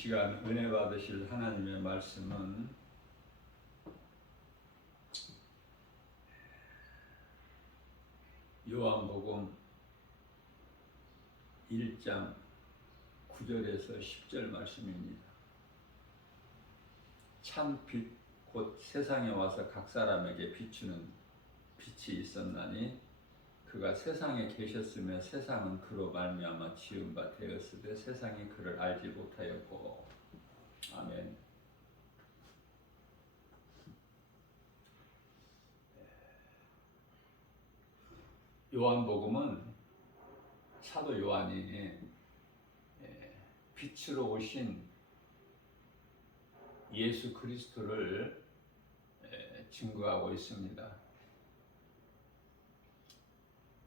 시간 은혜 받으실 하나님의 말씀은 요한복음 1장 9절에서 10절 말씀입니다. 참 빛 곧 세상에 와서 각 사람에게 비추는 빛이 있었나니 그가 세상에 계셨으며 세상은 그로 말미암아 지은 바 되었으되 세상이 그를 알지 못하였고. 아멘. 요한복음은 사도 요한이 빛으로 오신 예수 그리스도를 증거하고 있습니다.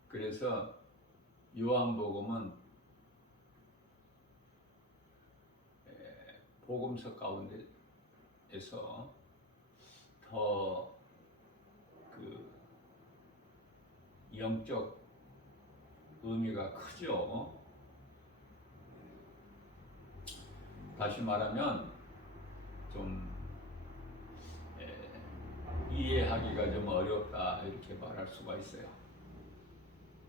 그래서 요한복음은 복음서 가운데에서 더 그 영적 의미가 크죠. 다시 말하면 좀 이해하기가 좀 어렵다 이렇게 말할 수가 있어요.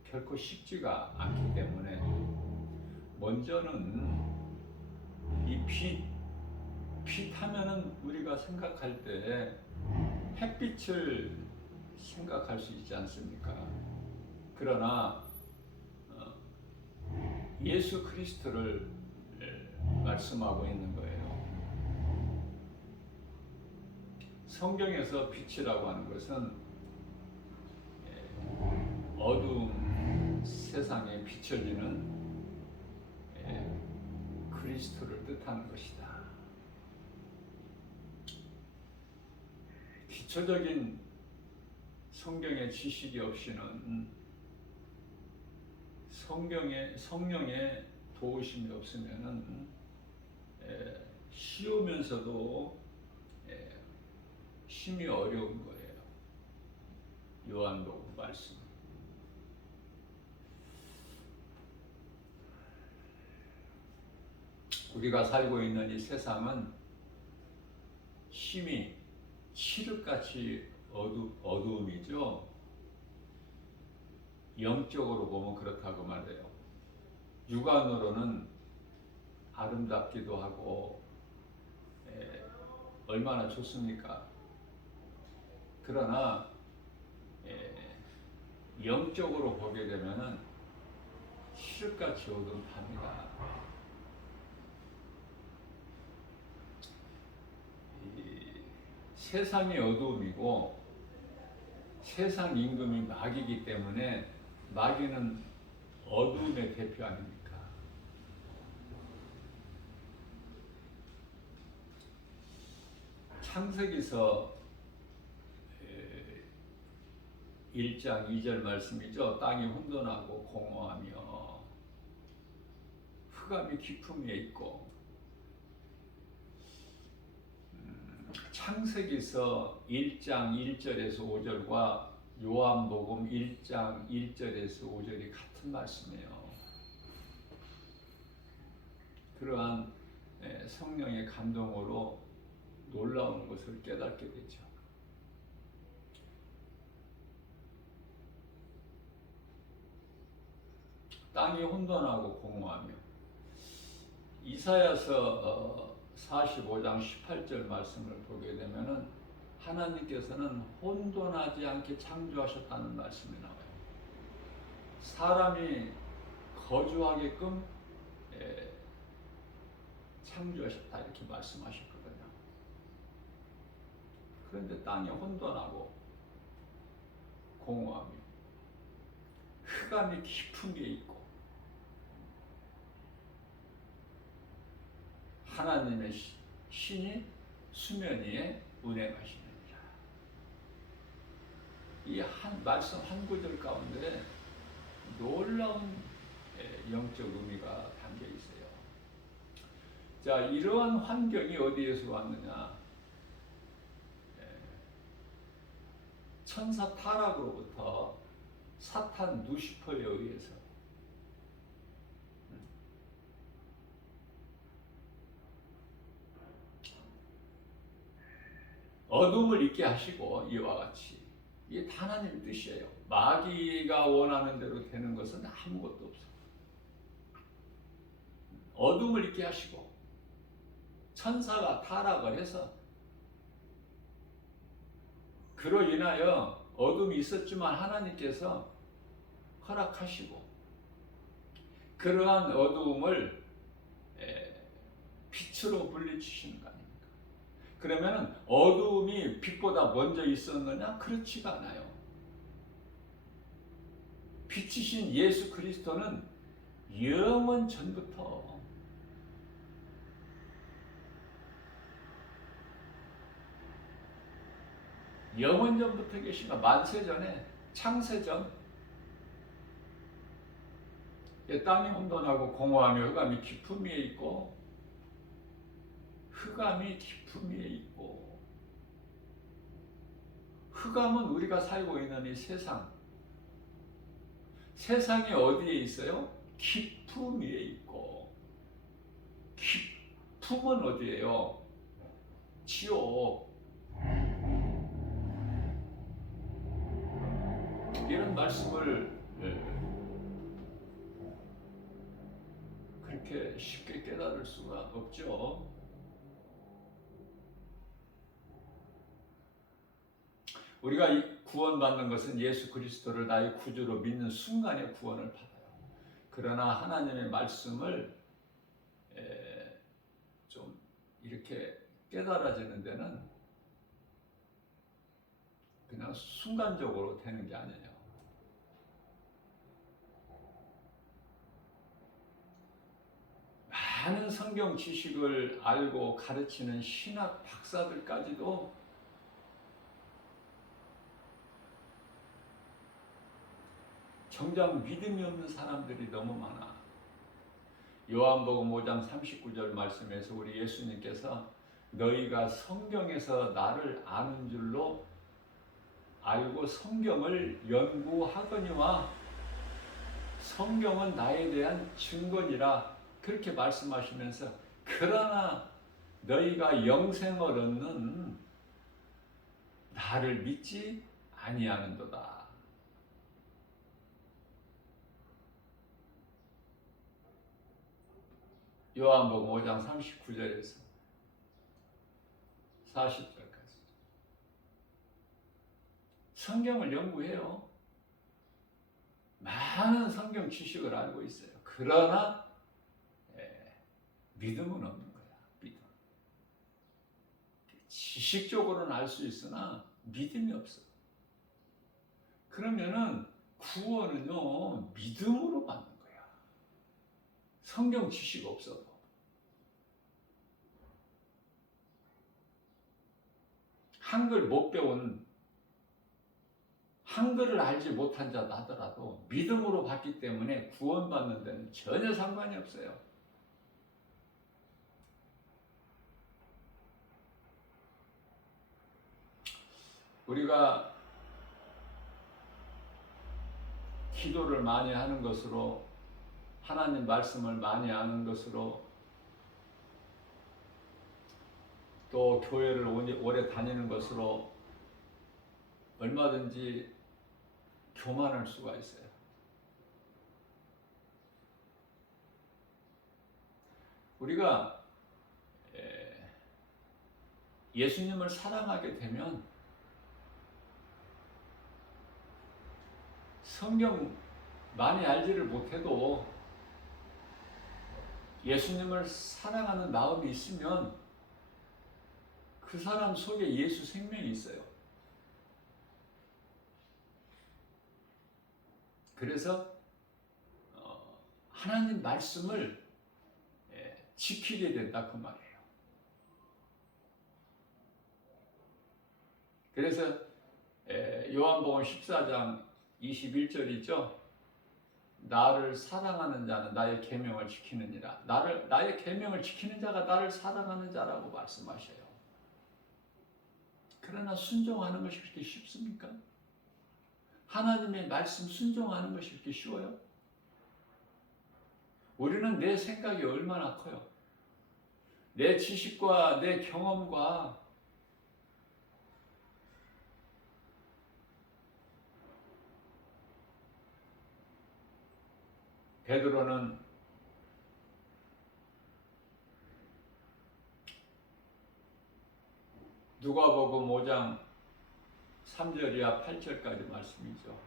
결코 쉽지가 않기 때문에 먼저는 이 빛 하면은 우리가 생각할 때 햇빛을 생각할 수 있지 않습니까? 그러나 예수 그리스도를 말씀하고 있는 거예요. 성경에서 빛이라고 하는 것은 어두운 세상에 비춰지는 그리스도를 뜻하는 것이다. 기초적인 성경의 지식이 없이는 성령의 도우심이 없으면은 쉬우면서도 심히 어려운 거예요. 요한복음 말씀. 우리가 살고 있는 이 세상은 심히 칠흑같이 어두움이죠. 영적으로 보면 그렇다고 말해요. 육안으로는 아름답기도 하고 얼마나 좋습니까? 그러나 영적으로 보게 되면은 칠흑같이 어두운 밤이다. 세상이 어두움이고 세상 임금이 마귀이기 때문에 마귀는 어두움의 대표 아닙니까? 창세기서 1장 2절 말씀이죠. 땅이 혼돈하고 공허하며 흑암이 깊음 위에 있고. 창세기서 1장 1절에서 5절과 요한복음 1장 1절에서 5절이 같은 말씀이에요. 그러한 성령의 감동으로 놀라운 것을 깨닫게 되죠. 땅이 혼돈하고 공허하며. 이사야서 45장 18절 말씀을 보게 되면은 하나님께서는 혼돈하지 않게 창조하셨다는 말씀이 나와요. 사람이 거주하게끔 창조하셨다 이렇게 말씀하셨거든요. 그런데 땅이 혼돈하고 공허하며 흑암이 깊은 게 있고 하나님의 신이 수면 위에 운행하시느니라. 이 한 말씀 한 구절 가운데 놀라운 영적 의미가 담겨 있어요. 자, 이러한 환경이 어디에서 왔느냐? 천사 타락으로부터 사탄 루시퍼에 의해서 어둠을 있게 하시고 이와 같이 이게 다 하나님의 뜻이에요. 마귀가 원하는 대로 되는 것은 아무것도 없어요. 어둠을 있게 하시고 천사가 타락을 해서 그로 인하여 어둠이 있었지만 하나님께서 허락하시고 그러한 어두움을 빛으로 물리치시는 거 아닙니까? 그러면 어두움이 빛보다 먼저 있었느냐? 그렇지가 않아요. 빛이신 예수 그리스도는 영원 전부터 영원 전부터 계시가 만세 전에 창세 전 땅이 혼돈하고 공허하며 흑암이 깊음 위에 있고 흑암이 깊음 위에 있고 흑암은 우리가 살고 있는 이 세상이 어디에 있어요? 깊음 위에 있고 깊음은 어디예요? 지옥. 이런 말씀을 그렇게 쉽게 깨달을 수가 없죠. 우리가 구원받는 것은 예수 그리스도를 나의 구주로 믿는 순간에 구원을 받아요. 그러나 하나님의 말씀을 좀 이렇게 깨달아지는 데는 그냥 순간적으로 되는 게 아니에요. 많은 성경 지식을 알고 가르치는 신학 박사들까지도 정작 믿음이 없는 사람들이 너무 많아. 요한복음 5장 39절 말씀에서 우리 예수님께서 너희가 성경에서 나를 아는 줄로 알고 성경을 연구하거니와 성경은 나에 대한 증거니라 그렇게 말씀하시면서 그러나 너희가 영생을 얻는 나를 믿지 아니하는도다. 요한복음 5장 39절에서 40절까지 성경을 연구해요. 많은 성경 지식을 알고 있어요. 그러나 믿음은 없는 거야. 믿음. 지식적으로는 알 수 있으나 믿음이 없어. 그러면은 구원은요 믿음으로 받는 거야. 성경 지식 없어도. 한글 못 배운 한글을 알지 못한 자다 하더라도 믿음으로 받기 때문에 구원받는 데는 전혀 상관이 없어요. 우리가 기도를 많이 하는 것으로 하나님 말씀을 많이 아는 것으로 또 교회를 오래 다니는 것으로 얼마든지 교만할 수가 있어요. 우리가 예수님을 사랑하게 되면 성경 많이 알지를 못해도 예수님을 사랑하는 마음이 있으면 그 사람 속에 예수 생명이 있어요. 그래서 하나님 말씀을 지키게 된다 그 말이에요. 그래서 요한복음 14장 21절이죠. 나를 사랑하는 자는 나의 계명을 지키느니라. 나의 계명을 지키는 자가 나를 사랑하는 자라고 말씀하셔요. 그러나 순종하는 것이 그렇게 쉽습니까? 하나님의 말씀 순종하는 것이 그렇게 쉬워요? 우리는 내 생각이 얼마나 커요? 내 지식과 내 경험과 베드로는 누가복음 5장 3절이야 8절까지 말씀이죠.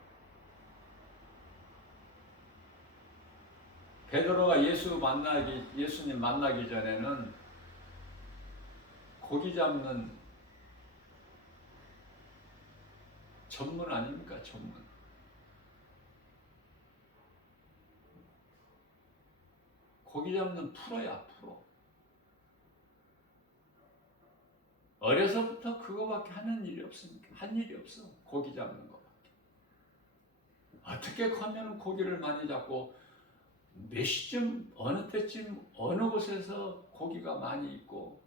베드로가 예수님 만나기 전에는 고기 잡는 전문 아닙니까? 전문. 고기 잡는 프로야, 프로. 어려서부터 그거밖에 하는 일이 없으니까. 한 일이 없어. 고기 잡는 거밖에. 어떻게 하면 고기를 많이 잡고 몇 시쯤, 어느 때쯤, 어느 곳에서 고기가 많이 있고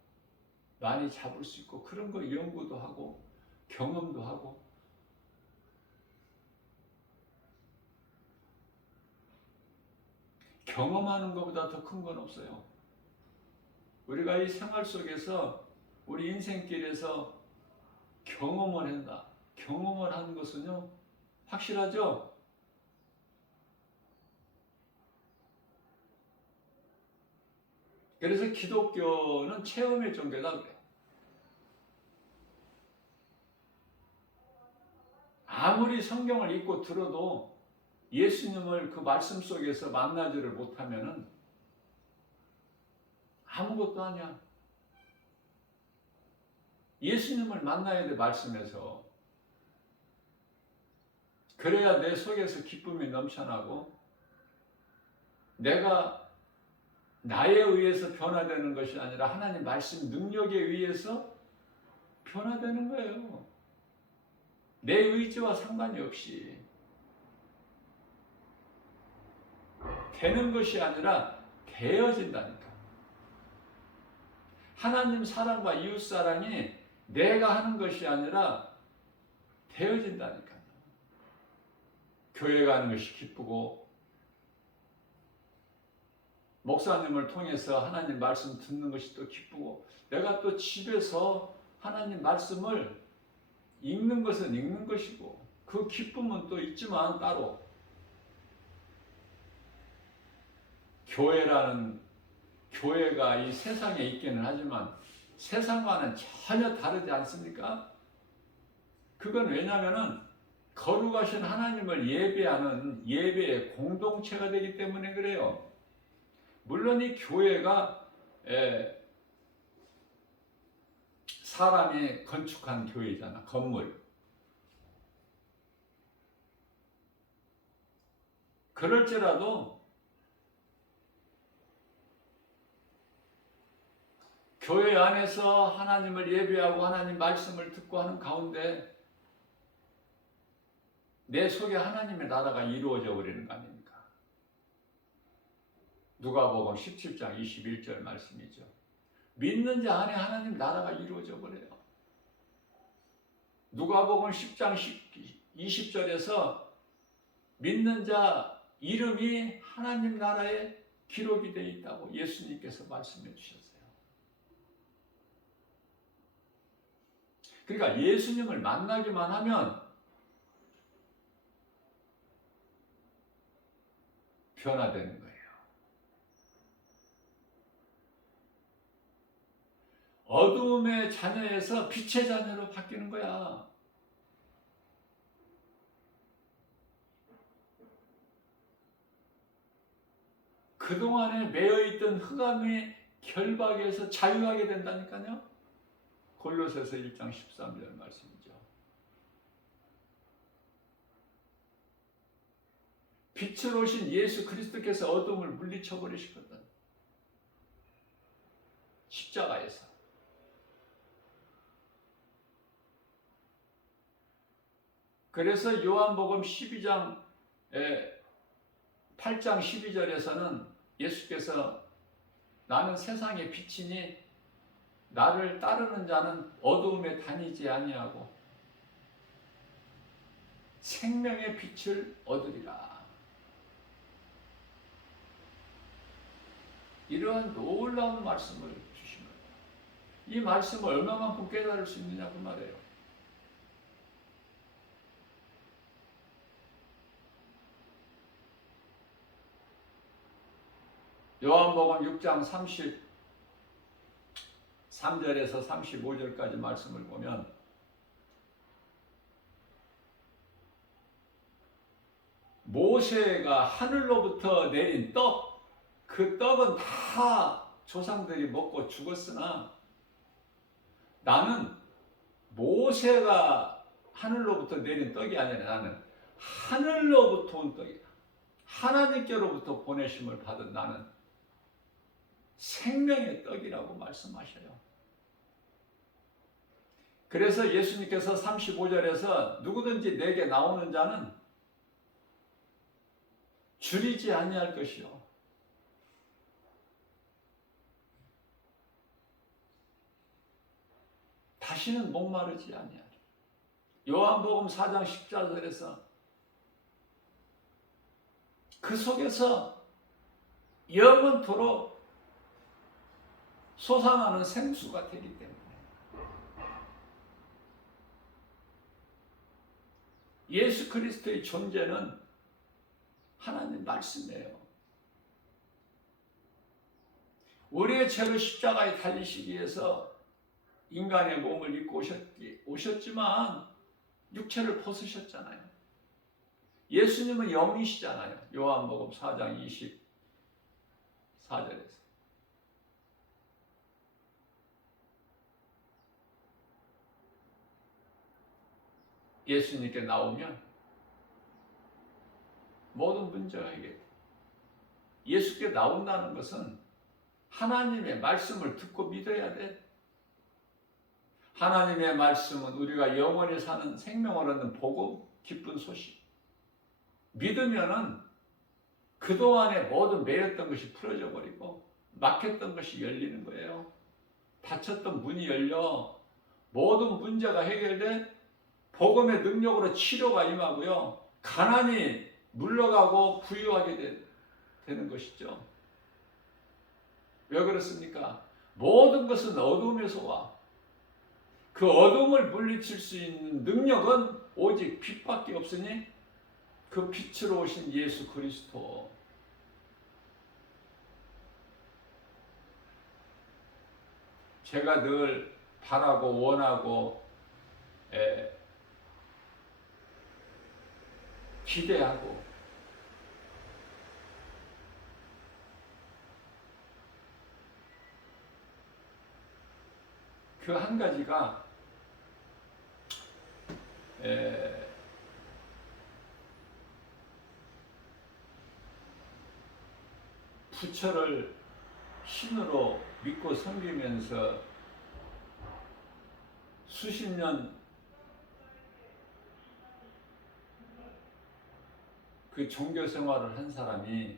많이 잡을 수 있고 그런 거 연구도 하고 경험도 하고 경험하는 것보다 더 큰 건 없어요. 우리가 이 생활 속에서 우리 인생길에서 경험을 한다. 경험을 하는 것은요 확실하죠? 그래서 기독교는 체험의 종교다 그래. 아무리 성경을 읽고 들어도 예수님을 그 말씀 속에서 만나지를 못하면은 아무것도 아니야. 예수님을 만나야 돼, 말씀에서. 그래야 내 속에서 기쁨이 넘쳐나고 내가 나에 의해서 변화되는 것이 아니라 하나님 말씀 능력에 의해서 변화되는 거예요. 내 의지와 상관이 없이 되는 것이 아니라 되어진다니까. 하나님 사랑과 이웃 사랑이 내가 하는 것이 아니라 되어진다니까. 교회 가는 것이 기쁘고 목사님을 통해서 하나님 말씀 듣는 것이 또 기쁘고 내가 또 집에서 하나님 말씀을 읽는 것은 읽는 것이고 그 기쁨은 또 있지만 따로 교회가 이 세상에 있기는 하지만 세상과는 전혀 다르지 않습니까? 그건 왜냐하면 거룩하신 하나님을 예배하는 예배의 공동체가 되기 때문에 그래요. 물론 이 교회가 사람이 건축한 교회잖아. 건물. 그럴지라도 교회 안에서 하나님을 예배하고 하나님 말씀을 듣고 하는 가운데 내 속에 하나님의 나라가 이루어져 버리는 거 아닙니까? 누가복음 17장 21절 말씀이죠. 믿는 자 안에 하나님 나라가 이루어져 버려요. 누가복음 10장 20절에서 믿는 자 이름이 하나님 나라에 기록이 되어 있다고 예수님께서 말씀해 주셨어요. 그러니까 예수님을 만나기만 하면 변화되는 거예요. 어두움의 자녀에서 빛의 자녀로 바뀌는 거야. 그동안에 매여있던 흑암의 결박에서 자유하게 된다니까요. 골로새서 1장 13절 말씀이죠. 빛으로 오신 예수 그리스도께서 어둠을 물리쳐 버리시거든. 십자가에서. 그래서 요한복음 12장 8장 12절에서는 예수께서 나는 세상의 빛이니 나를 따르는 자는 어두움에 다니지 아니하고 생명의 빛을 얻으리라. 이러한 놀라운 말씀을 주신 거예요. 이 말씀을 얼마만큼 깨달을 수 있느냐고 말해요. 요한복음 6장 33절에서 35절까지 말씀을 보면 모세가 하늘로부터 내린 떡, 그 떡은 다 조상들이 먹고 죽었으나 나는 모세가 하늘로부터 내린 떡이 아니라 나는 하늘로부터 온 떡이다. 하나님께로부터 보내심을 받은 나는 생명의 떡이라고 말씀하셔요. 그래서 예수님께서 35절에서 누구든지 내게 나오는 자는 줄이지 아니할 것이요 다시는 목마르지 아니하리. 요한복음 4장 14절에서 그 속에서 영원토록 솟아나는 생수가 되기 때문에 예수 그리스도의 존재는 하나님 말씀이에요. 우리의 죄를 십자가에 달리시기 위해서 인간의 몸을 입고 오셨지만 육체를 벗으셨잖아요. 예수님은 영이시잖아요. 요한복음 4장 24절에서. 예수님께 나오면 모든 문제가 해결돼요. 예수께 나온다는 것은 하나님의 말씀을 듣고 믿어야 돼. 하나님의 말씀은 우리가 영원히 사는 생명을 얻는 복음, 기쁜 소식. 믿으면은 그동안에 모든 매였던 것이 풀어져 버리고 막혔던 것이 열리는 거예요. 닫혔던 문이 열려 모든 문제가 해결돼 복음의 능력으로 치료가 임하고요. 가난이 물러가고 부유하게 되는 것이죠. 왜 그렇습니까? 모든 것은 어둠에서 와. 그 어둠을 물리칠 수 있는 능력은 오직 빛밖에 없으니 그 빛으로 오신 예수 그리스도. 제가 늘 바라고 원하고 기대하고 그 한 가지가 부처를 신으로 믿고 섬기면서 수십 년 그 종교 생활을 한 사람이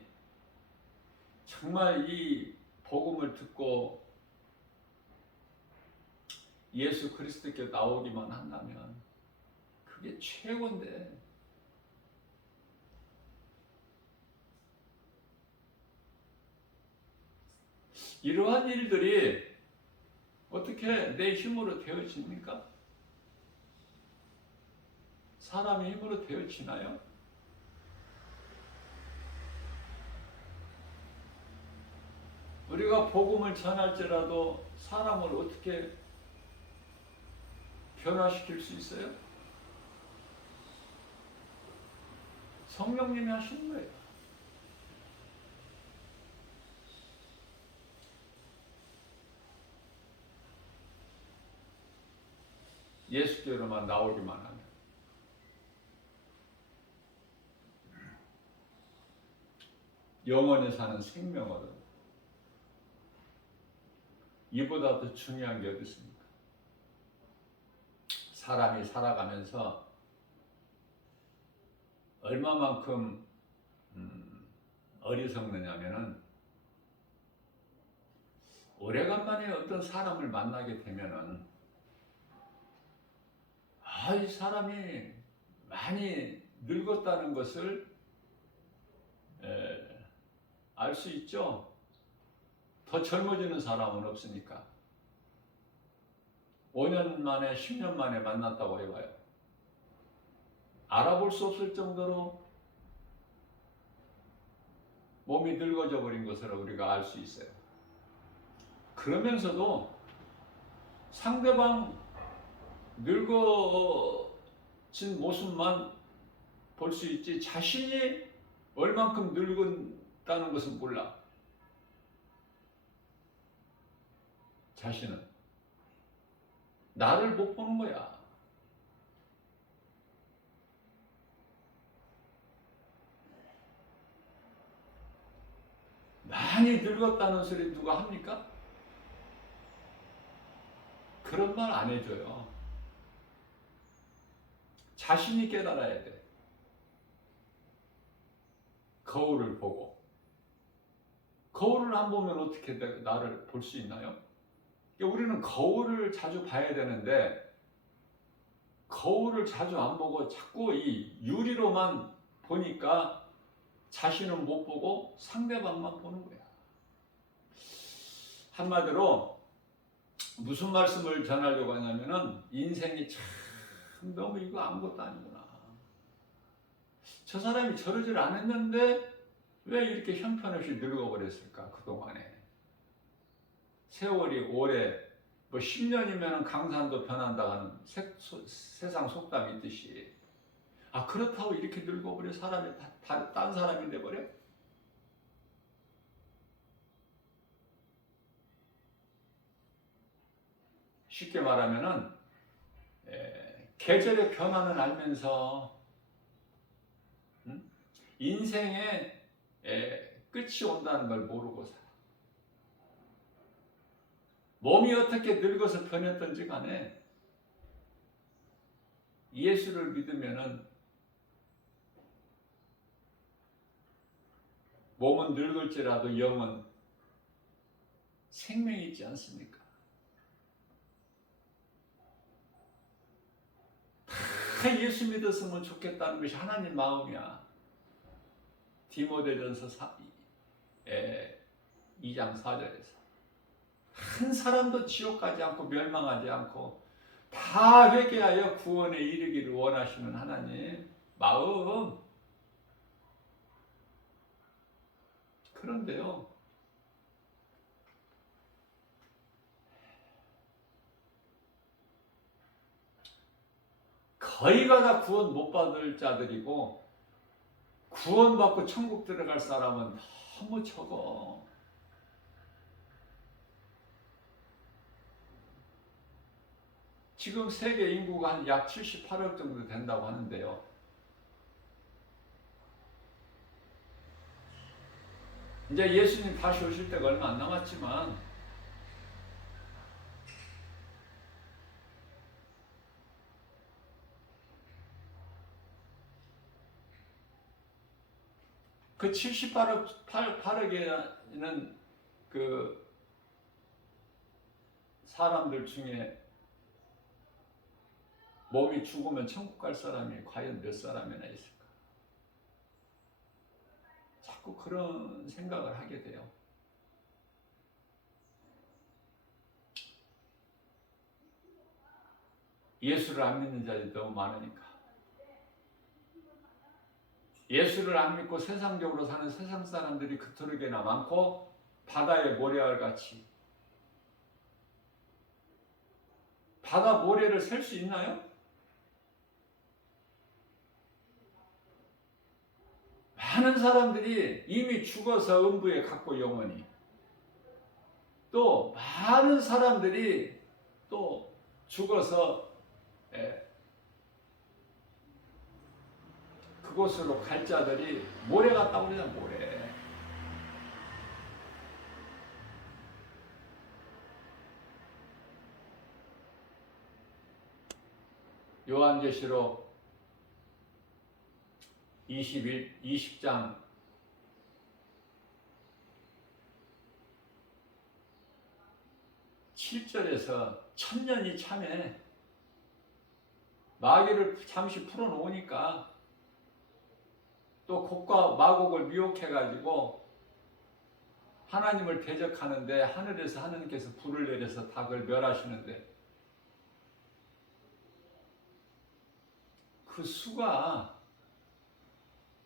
정말 이 복음을 듣고 예수 그리스도께 나오기만 한다면 그게 최고인데 이러한 일들이 어떻게 내 힘으로 되어집니까? 사람의 힘으로 되어지나요? 우리가 복음을 전할지라도 사람을 어떻게 변화시킬 수 있어요? 성령님이 하시는 거예요. 예수께로만 나오기만 하면. 영원히 사는 생명으로. 이보다 더 중요한 게 어디 있습니까? 사람이 살아가면서 얼마만큼 어리석느냐면은 오래간만에 어떤 사람을 만나게 되면은 이 사람이 많이 늙었다는 것을 알 수 있죠. 더 젊어지는 사람은 없으니까. 5년 만에 10년 만에 만났다고 해봐요. 알아볼 수 없을 정도로 몸이 늙어져 버린 것을 우리가 알 수 있어요. 그러면서도 상대방 늙어진 모습만 볼 수 있지 자신이 얼만큼 늙었다는 것은 몰라. 자신은 나를 못 보는 거야. 많이 늙었다는 소리 누가 합니까? 그런 말 안 해줘요. 자신이 깨달아야 돼. 거울을 보고. 거울을 안 보면 어떻게 나를 볼 수 있나요? 우리는 거울을 자주 봐야 되는데 거울을 자주 안 보고 자꾸 이 유리로만 보니까 자신은 못 보고 상대방만 보는 거야. 한마디로 무슨 말씀을 전하려고 하냐면은 인생이 참 너무 이거 아무것도 아니구나. 저 사람이 저러질 않았는데 왜 이렇게 형편없이 늙어버렸을까 그동안에. 세월이 오래 뭐 10년이면 강산도 변한다 하는 세상 속담이 있듯이 그렇다고 이렇게 늙어버려 사람이 딴 사람이 돼버려? 쉽게 말하면은 계절의 변화는 알면서 인생의 끝이 온다는 걸 모르고 살아. 몸이 어떻게 늙어서 변했던지 간에 예수를 믿으면은 몸은 늙을지라도 영은 생명이 있지 않습니까? 다 예수 믿었으면 좋겠다는 것이 하나님 마음이야. 디모데전서 2장 4절에서 한 사람도 지옥 가지 않고 멸망하지 않고 다 회개하여 구원에 이르기를 원하시는 하나님 마음. 그런데요, 거의가 다 구원 못 받을 자들이고 구원받고 천국 들어갈 사람은 너무 적어. 지금 세계 인구가 한 약 78억 정도 된다고 하는데요. 이제 예수님 다시 오실 때가 얼마 안 남았지만 그 78억에는 그 사람들 중에 몸이 죽으면 천국 갈 사람이 과연 몇 사람이나 있을까? 자꾸 그런 생각을 하게 돼요. 예수를 안 믿는 자들이 너무 많으니까. 예수를 안 믿고 세상적으로 사는 세상 사람들이 그토록이나 많고 바다의 모래알같이. 바다 모래를 셀 수 있나요? 많은 사람들이 이미 죽어서 음부에 갔고 영원히. 또 많은 사람들이 또 죽어서 그곳으로 갈 자들이 모래 같다고 그러잖아. 모래. 요한계시록 20장 7절에서 천년이 참에 마귀를 잠시 풀어놓으니까 또 곡과 마곡을 미혹해가지고 하나님을 대적하는데 하늘에서 하나님께서 불을 내려서 닭을 멸하시는데 그 수가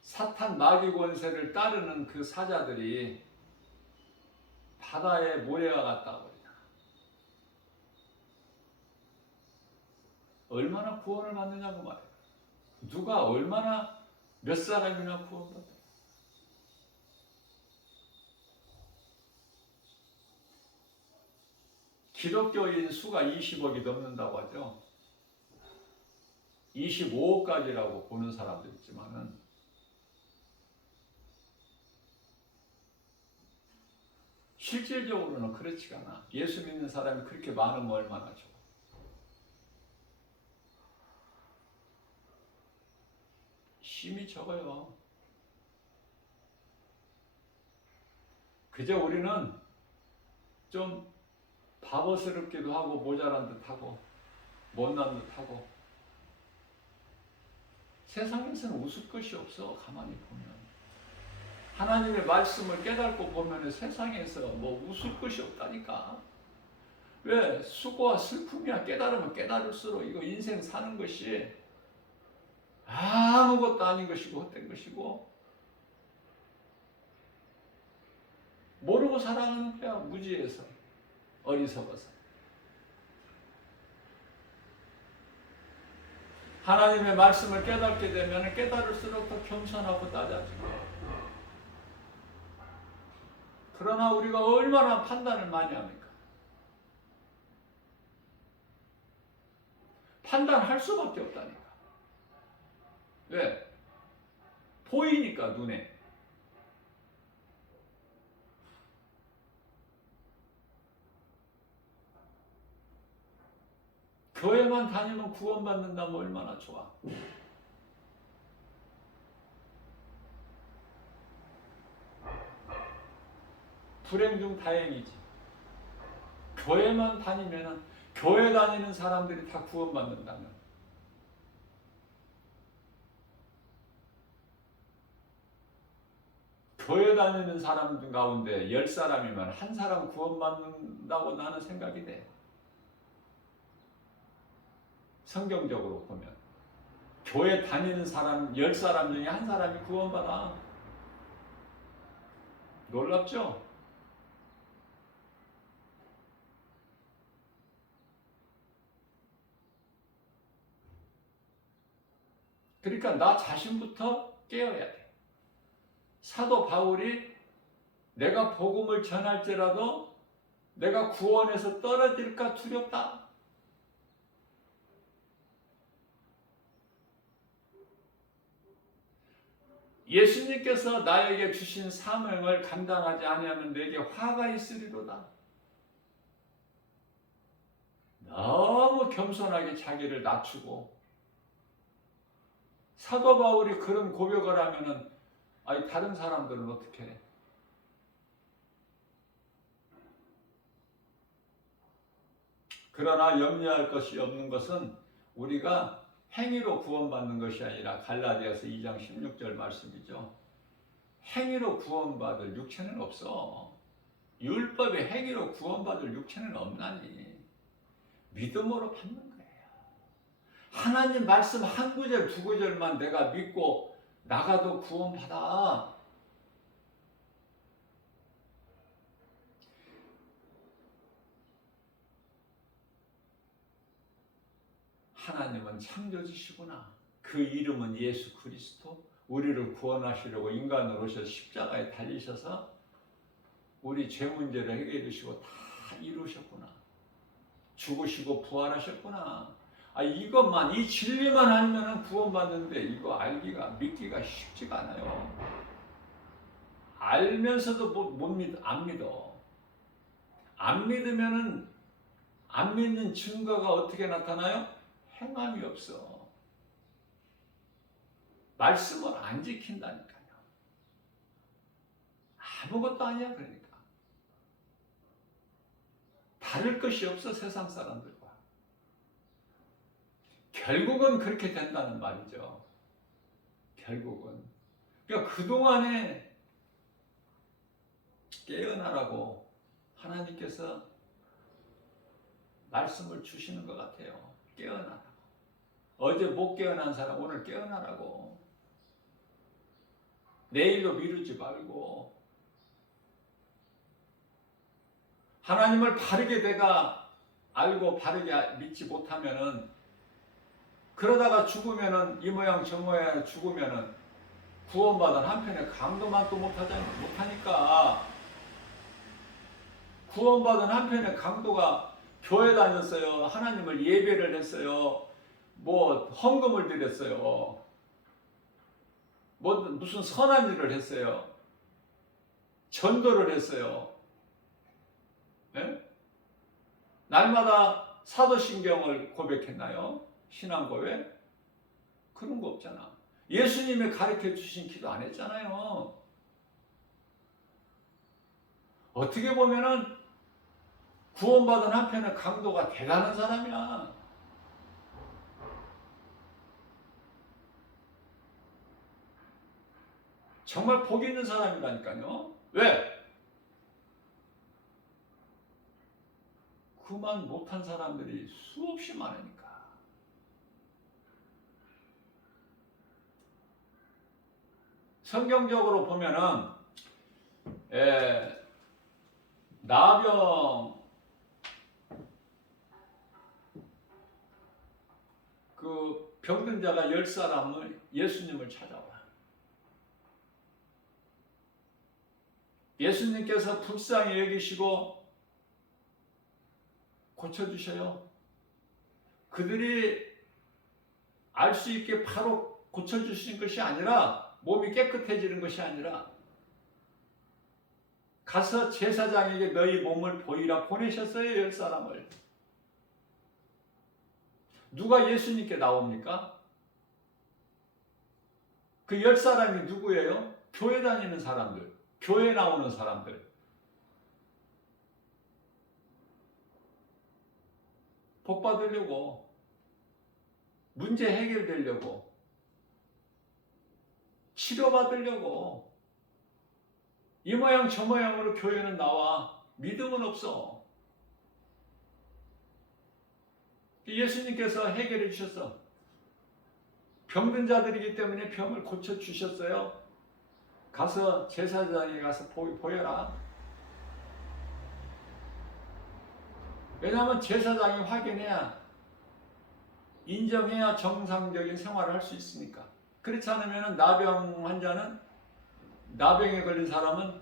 사탄 마귀 권세를 따르는 그 사자들이 바다에 모래가 같다고 그러잖아. 얼마나 구원을 받느냐고 말이야. 누가 얼마나 몇 사람이나 구원받아. 기독교인 수가 20억이 넘는다고 하죠. 25억까지라고 보는 사람도 있지만은 실질적으로는 그렇지가 않아. 예수 믿는 사람이 그렇게 많으면 얼마나 좋아. 심히 적어요. 그저 우리는 좀 바보스럽기도 하고 모자란 듯하고 못난 듯하고 세상에서는 웃을 것이 없어. 가만히 보면 하나님의 말씀을 깨닫고 보면 세상에서 뭐 웃을 것이 없다니까. 왜? 수고와 슬픔이야. 깨달으면 깨달을수록 이거 인생 사는 것이 아무것도 아닌 것이고 헛된 것이고 모르고 살아가는 거야. 무지해서 어리석어서. 하나님의 말씀을 깨닫게 되면 깨달을수록 더 겸손하고 낮아지고. 그러나 우리가 얼마나 판단을 많이 합니까? 판단할 수밖에 없다니까. 왜? 보이니까 눈에. 교회만 다니면 구원받는다면 얼마나 좋아. 불행 중 다행이지. 교회만 다니면 교회 다니는 사람들이 다 구원받는다면 교회 다니는 사람 가운데 10사람이면 한 사람 구원받는다고 나는 생각이 돼. 성경적으로 보면 교회 다니는 사람 10사람 중에 한 사람이 구원받아. 놀랍죠? 그러니까 나 자신부터 깨어야 돼. 사도 바울이 내가 복음을 전할지라도 내가 구원에서 떨어질까 두렵다. 예수님께서 나에게 주신 사명을 감당하지 아니하면 내게 화가 있으리로다. 너무 겸손하게 자기를 낮추고 사도 바울이 그런 고백을 하면은 아니 다른 사람들은 어떻게 해? 그러나 염려할 것이 없는 것은 우리가 행위로 구원받는 것이 아니라 갈라디아서 2장 16절 말씀이죠. 행위로 구원받을 육체는 없어. 율법의 행위로 구원받을 육체는 없나니 믿음으로 받는 거예요. 하나님 말씀 한 구절 두 구절만 내가 믿고 나가도 구원받아. 하나님은 창조주시구나. 그 이름은 예수 그리스도. 우리를 구원하시려고 인간으로 오셔서 십자가에 달리셔서 우리 죄 문제를 해결해 주시고 다 이루셨구나. 죽으시고 부활하셨구나. 이것만 이 진리만 알면 구원받는데 이거 알기가 믿기가 쉽지가 않아요. 알면서도 안 믿어. 안 믿으면은 안 믿는 증거가 어떻게 나타나요? 행함이 없어. 말씀을 안 지킨다니까요. 아무것도 아니야. 그러니까 다를 것이 없어. 세상 사람들과 결국은 그렇게 된다는 말이죠. 결국은 그러니까 그동안에 깨어나라고 하나님께서 말씀을 주시는 것 같아요. 깨어나라고. 어제 못 깨어난 사람 오늘 깨어나라고. 내일로 미루지 말고 하나님을 바르게 내가 알고 바르게 믿지 못하면은 그러다가 죽으면은 이 모양 저 모양 죽으면은 구원받은 한편에 강도만 또 못하니까 구원받은 한편에 강도가 교회 다녔어요. 하나님을 예배를 했어요. 뭐 헌금을 드렸어요. 뭐 무슨 선한 일을 했어요. 전도를 했어요. 네? 날마다 사도신경을 고백했나요? 신앙 고백? 그런 거 없잖아. 예수님이 가르쳐 주신 기도 안 했잖아요. 어떻게 보면은 구원받은 한편에 강도가 대단한 사람이야. 정말 복 있는 사람이라니까요. 왜? 그만 못한 사람들이 수없이 많으니까. 성경적으로 보면은 나병 그 병든 자가 10사람을 예수님을 찾아와. 예수님께서 불쌍히 여기시고 고쳐주셔요. 그들이 알 수 있게 바로 고쳐주신 것이 아니라 몸이 깨끗해지는 것이 아니라 가서 제사장에게 너희 몸을 보이라 보내셨어요. 10사람을. 누가 예수님께 나옵니까? 그 10사람이 누구예요? 교회 다니는 사람들, 교회 나오는 사람들. 복 받으려고, 문제 해결되려고, 치료받으려고, 이 모양 저 모양으로 교회는 나와. 믿음은 없어. 예수님께서 해결해 주셨어. 병든 자들이기 때문에 병을 고쳐 주셨어요. 가서 제사장에 가서 보여라. 왜냐하면 제사장이 확인해야, 인정해야 정상적인 생활을 할 수 있으니까. 그렇지 않으면 나병 환자는, 나병에 걸린 사람은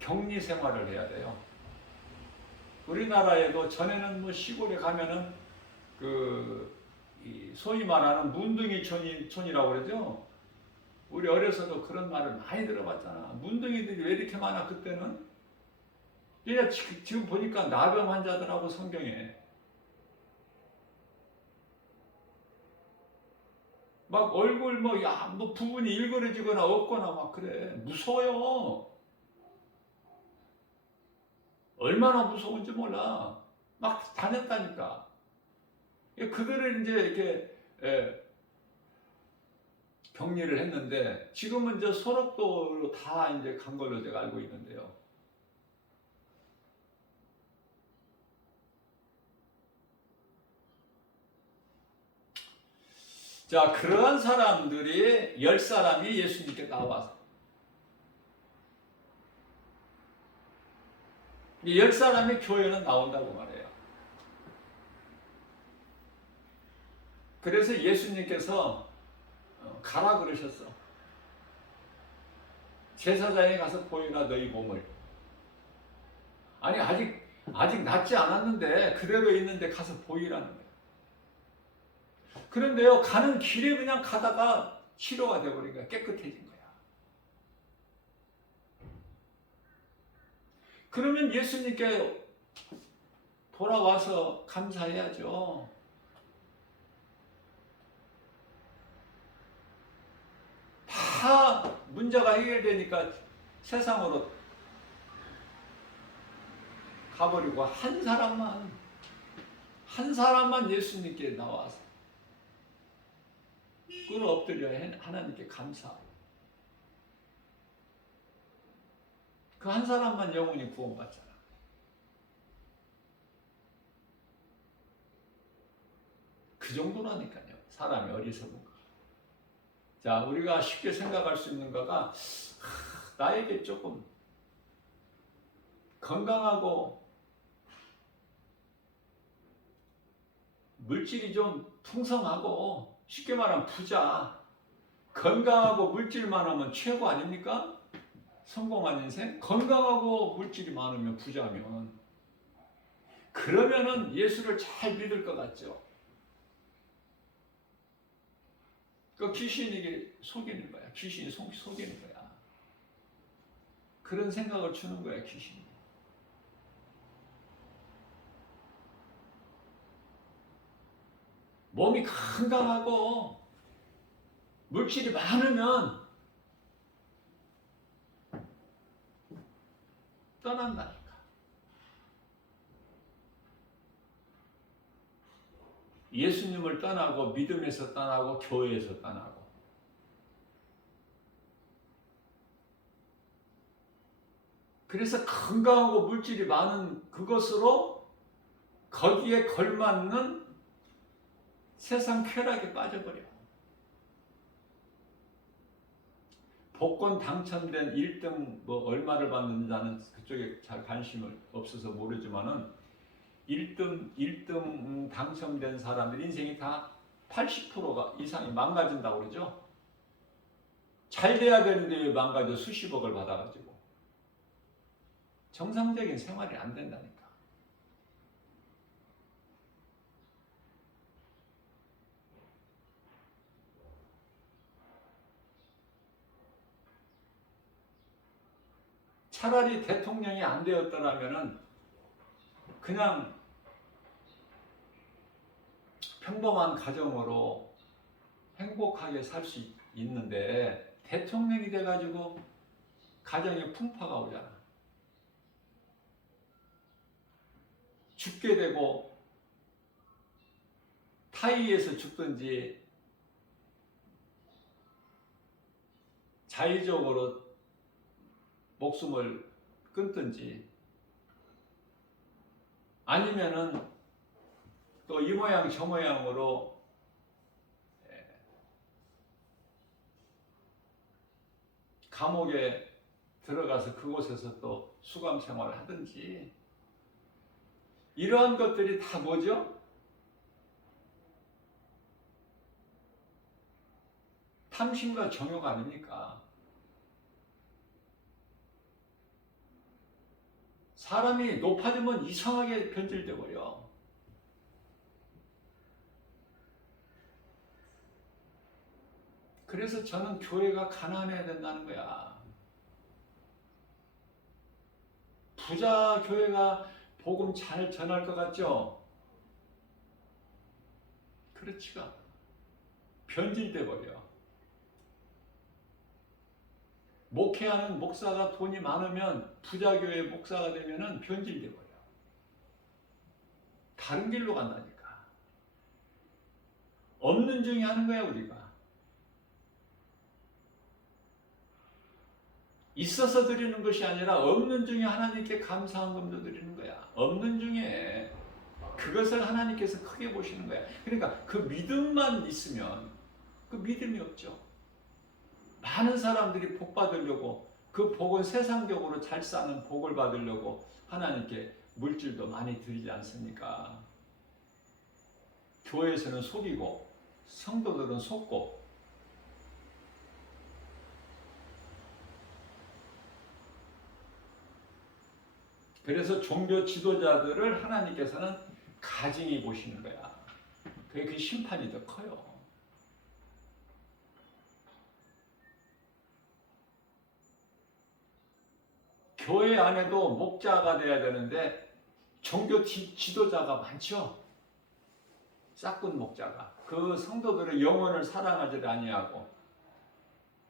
격리 생활을 해야 돼요. 우리나라에도 전에는 뭐 시골에 가면은 소위 말하는 문둥이 촌이라고 그러죠. 우리 어려서도 그런 말을 많이 들어봤잖아. 문둥이들이 왜 이렇게 많아 그때는? 그러니까 지금 보니까 나병 환자들하고 성경에 막 얼굴 뭐 부분이 일그러지거나 없거나 막 그래. 무서워요. 얼마나 무서운지 몰라. 막 다녔다니까. 그들을 이제 이렇게 격리를 했는데 지금은 이제 소록도로 다 이제 간 걸로 제가 알고 있는데요. 자, 그러한 사람들이 10사람이 예수님께 나와서 10사람이 교회는 나온다고 말해요. 그래서 예수님께서 가라 그러셨어. 제사장에 가서 보이나 너희 몸을. 아니 아직 낫지 않았는데 그대로 있는데 가서 보이라는 거예요. 그런데요, 가는 길에 그냥 가다가 치료가 되어버린 거야. 깨끗해진 거야. 그러면 예수님께 돌아와서 감사해야죠. 다 문제가 해결되니까 세상으로 가버리고 한 사람만 예수님께 나와서 꿇어 엎드려 하나님께 감사하고 그 한 사람만 영원히 구원받잖아. 그 정도라니까요. 사람이 어리석은 거. 자, 우리가 쉽게 생각할 수 있는 거가 나에게 조금 건강하고 물질이 좀 풍성하고 쉽게 말하면 부자, 건강하고 물질만 하면 최고 아닙니까? 성공한 인생? 건강하고 물질이 많으면 부자면 그러면은 예수를 잘 믿을 것 같죠? 그 귀신에게 속이는 거야. 귀신이 속이는 거야. 그런 생각을 주는 거야, 귀신이. 몸이 건강하고 물질이 많으면 떠난다니까. 예수님을 떠나고 믿음에서 떠나고 교회에서 떠나고 그래서 건강하고 물질이 많은 그것으로 거기에 걸맞는 세상 쾌락에 빠져버려. 복권 당첨된 1등 뭐 얼마를 받는지 나는 그쪽에 잘 관심을 없어서 모르지만은 1등 당첨된 사람들 인생이 다 80%가 이상이 망가진다고 그러죠. 잘 돼야 되는데 왜 망가져 수십억을 받아가지고 정상적인 생활이 안 된다니까. 차라리 대통령이 안 되었더라면은 그냥 평범한 가정으로 행복하게 살 수 있는데 대통령이 돼가지고 가정에 풍파가 오잖아. 죽게 되고 타이에서 죽든지 자의적으로 목숨을 끊든지 아니면은 또 이 모양 저 모양으로 감옥에 들어가서 그곳에서 또 수감 생활을 하든지 이러한 것들이 다 뭐죠? 탐심과 정욕 아닙니까? 사람이 높아지면 이상하게 변질돼 버려. 그래서 저는 교회가 가난해야 된다는 거야. 부자 교회가 복음 잘 전할 것 같죠? 그렇지가 않아. 변질돼 버려. 목회하는 목사가 돈이 많으면 부자 교회 목사가 되면은 변질돼 버려. 다른 길로 간다니까. 없는 중에 하는 거야 우리가. 있어서 드리는 것이 아니라 없는 중에 하나님께 감사한 금도 드리는 거야. 없는 중에 그것을 하나님께서 크게 보시는 거야. 그러니까 그 믿음만 있으면 그 믿음이 없죠. 많은 사람들이 복 받으려고 그 복은 세상적으로 잘 사는 복을 받으려고 하나님께 물질도 많이 드리지 않습니까? 교회에서는 속이고 성도들은 속고 그래서 종교 지도자들을 하나님께서는 가증히 보시는 거야. 그 심판이 더 커요. 교회 안에도 목자가 돼야 되는데 종교 지도자가 많죠. 싹군 목자가 그 성도들의 영혼을 사랑하지 아니하고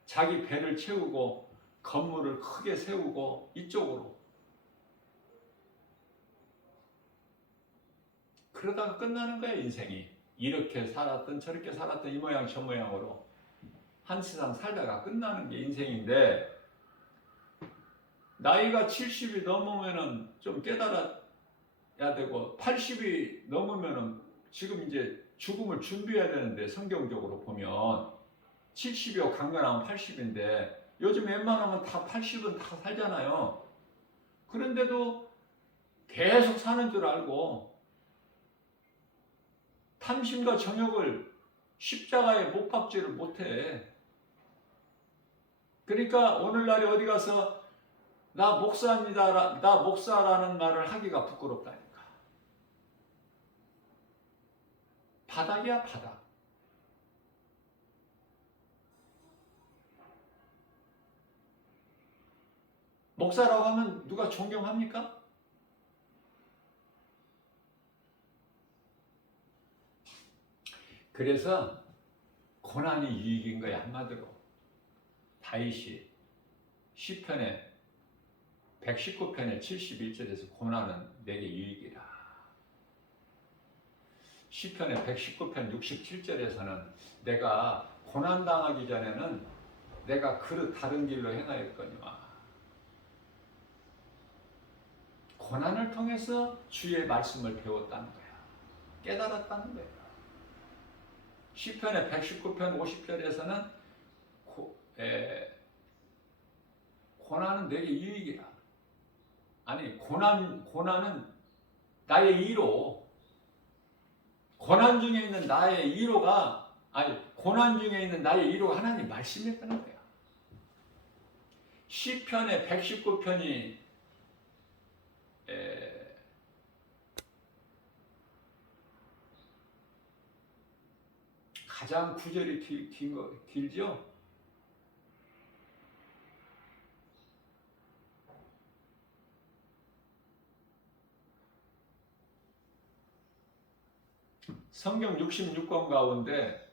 자기 배를 채우고 건물을 크게 세우고 이쪽으로 그러다가 끝나는 거야 인생이. 이렇게 살았던 저렇게 살았던 이 모양 저 모양으로 한 세상 살다가 끝나는 게 인생인데 나이가 70이 넘으면은 좀 깨달아야 되고 80이 넘으면은 지금 이제 죽음을 준비해야 되는데 성경적으로 보면 70이고 강건하면 80인데 요즘 웬만하면 다 80은 다 살잖아요. 그런데도 계속 사는 줄 알고 탐심과 정욕을 십자가에 못 박지를 못해. 그러니까 오늘날에 어디 가서 나 목사입니다, 나 목사라는 말을 하기가 부끄럽다니까. 바닥이야, 바닥. 목사라고 하면 누가 존경합니까? 그래서 고난이 유익인 거야, 한마디로. 다윗이 시편에 119편의 71절에서 고난은 내게 유익이라. 시편의 119편 67절에서는 내가 고난당하기 전에는 내가 그릇 다른 길로 행하였거니와. 고난을 통해서 주의 말씀을 배웠다는 거야. 깨달았다는 거야. 시편의 119편 50절에서는 고난은 내게 유익이라. 아니, 고난은 나의 이로, 고난 중에 있는 나의 이로가, 아니, 고난 중에 있는 나의 이로가 하나님 말씀이었다는 거야. 시편의 119편이 가장 구절이 길죠? 성경 66권 가운데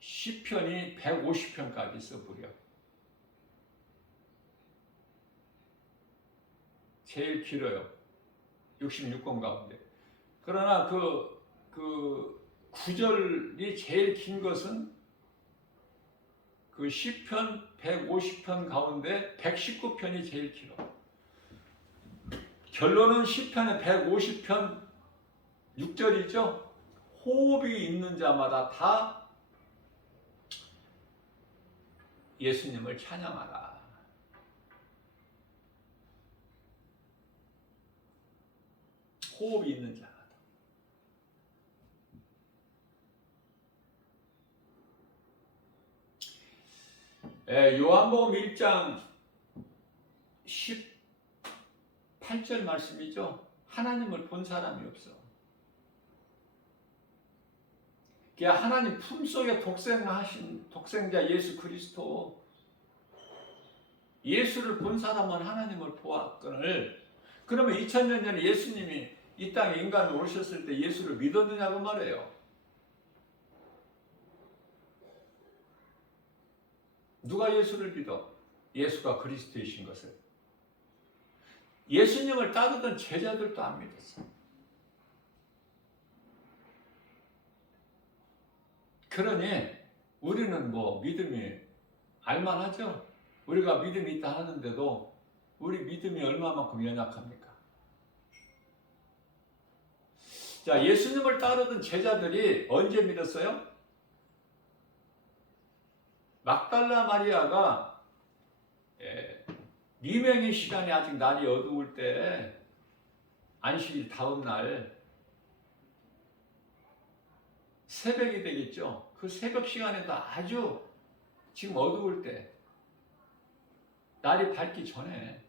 시편이 150편까지 있어 무려. 제일 길어요. 66권 가운데. 그러나 그 구절이 제일 긴 것은 그 시편 150편 가운데 119편이 제일 길어. 결론은 시편의 150편 6절이죠. 호흡이 있는 자마다 다 예수님을 찬양하라. 호흡이 있는 자마다. 요한복음 1장 18절 말씀이죠. 하나님을 본 사람이 없어. 하나님 품속에 독생하신 독생자 예수 그리스도, 예수를 본 사람은 하나님을 보았거늘. 그러면 2000년 전에 예수님이 이 땅에 인간으로 오셨을 때 예수를 믿었느냐고 말해요. 누가 예수를 믿어? 예수가 그리스도이신 것을. 예수님을 따르던 제자들도 안 믿었어. 그러니 우리는 뭐 믿음이 알만하죠? 우리가 믿음이 있다 하는데도 우리 믿음이 얼마만큼 연약합니까? 자, 예수님을 따르던 제자들이 언제 믿었어요? 막달라 마리아가 미명의 시간이 아직 날이 어두울 때, 안식일 다음 날 새벽이 되겠죠. 그 새벽 시간에도 아주 지금 어두울 때, 날이 밝기 전에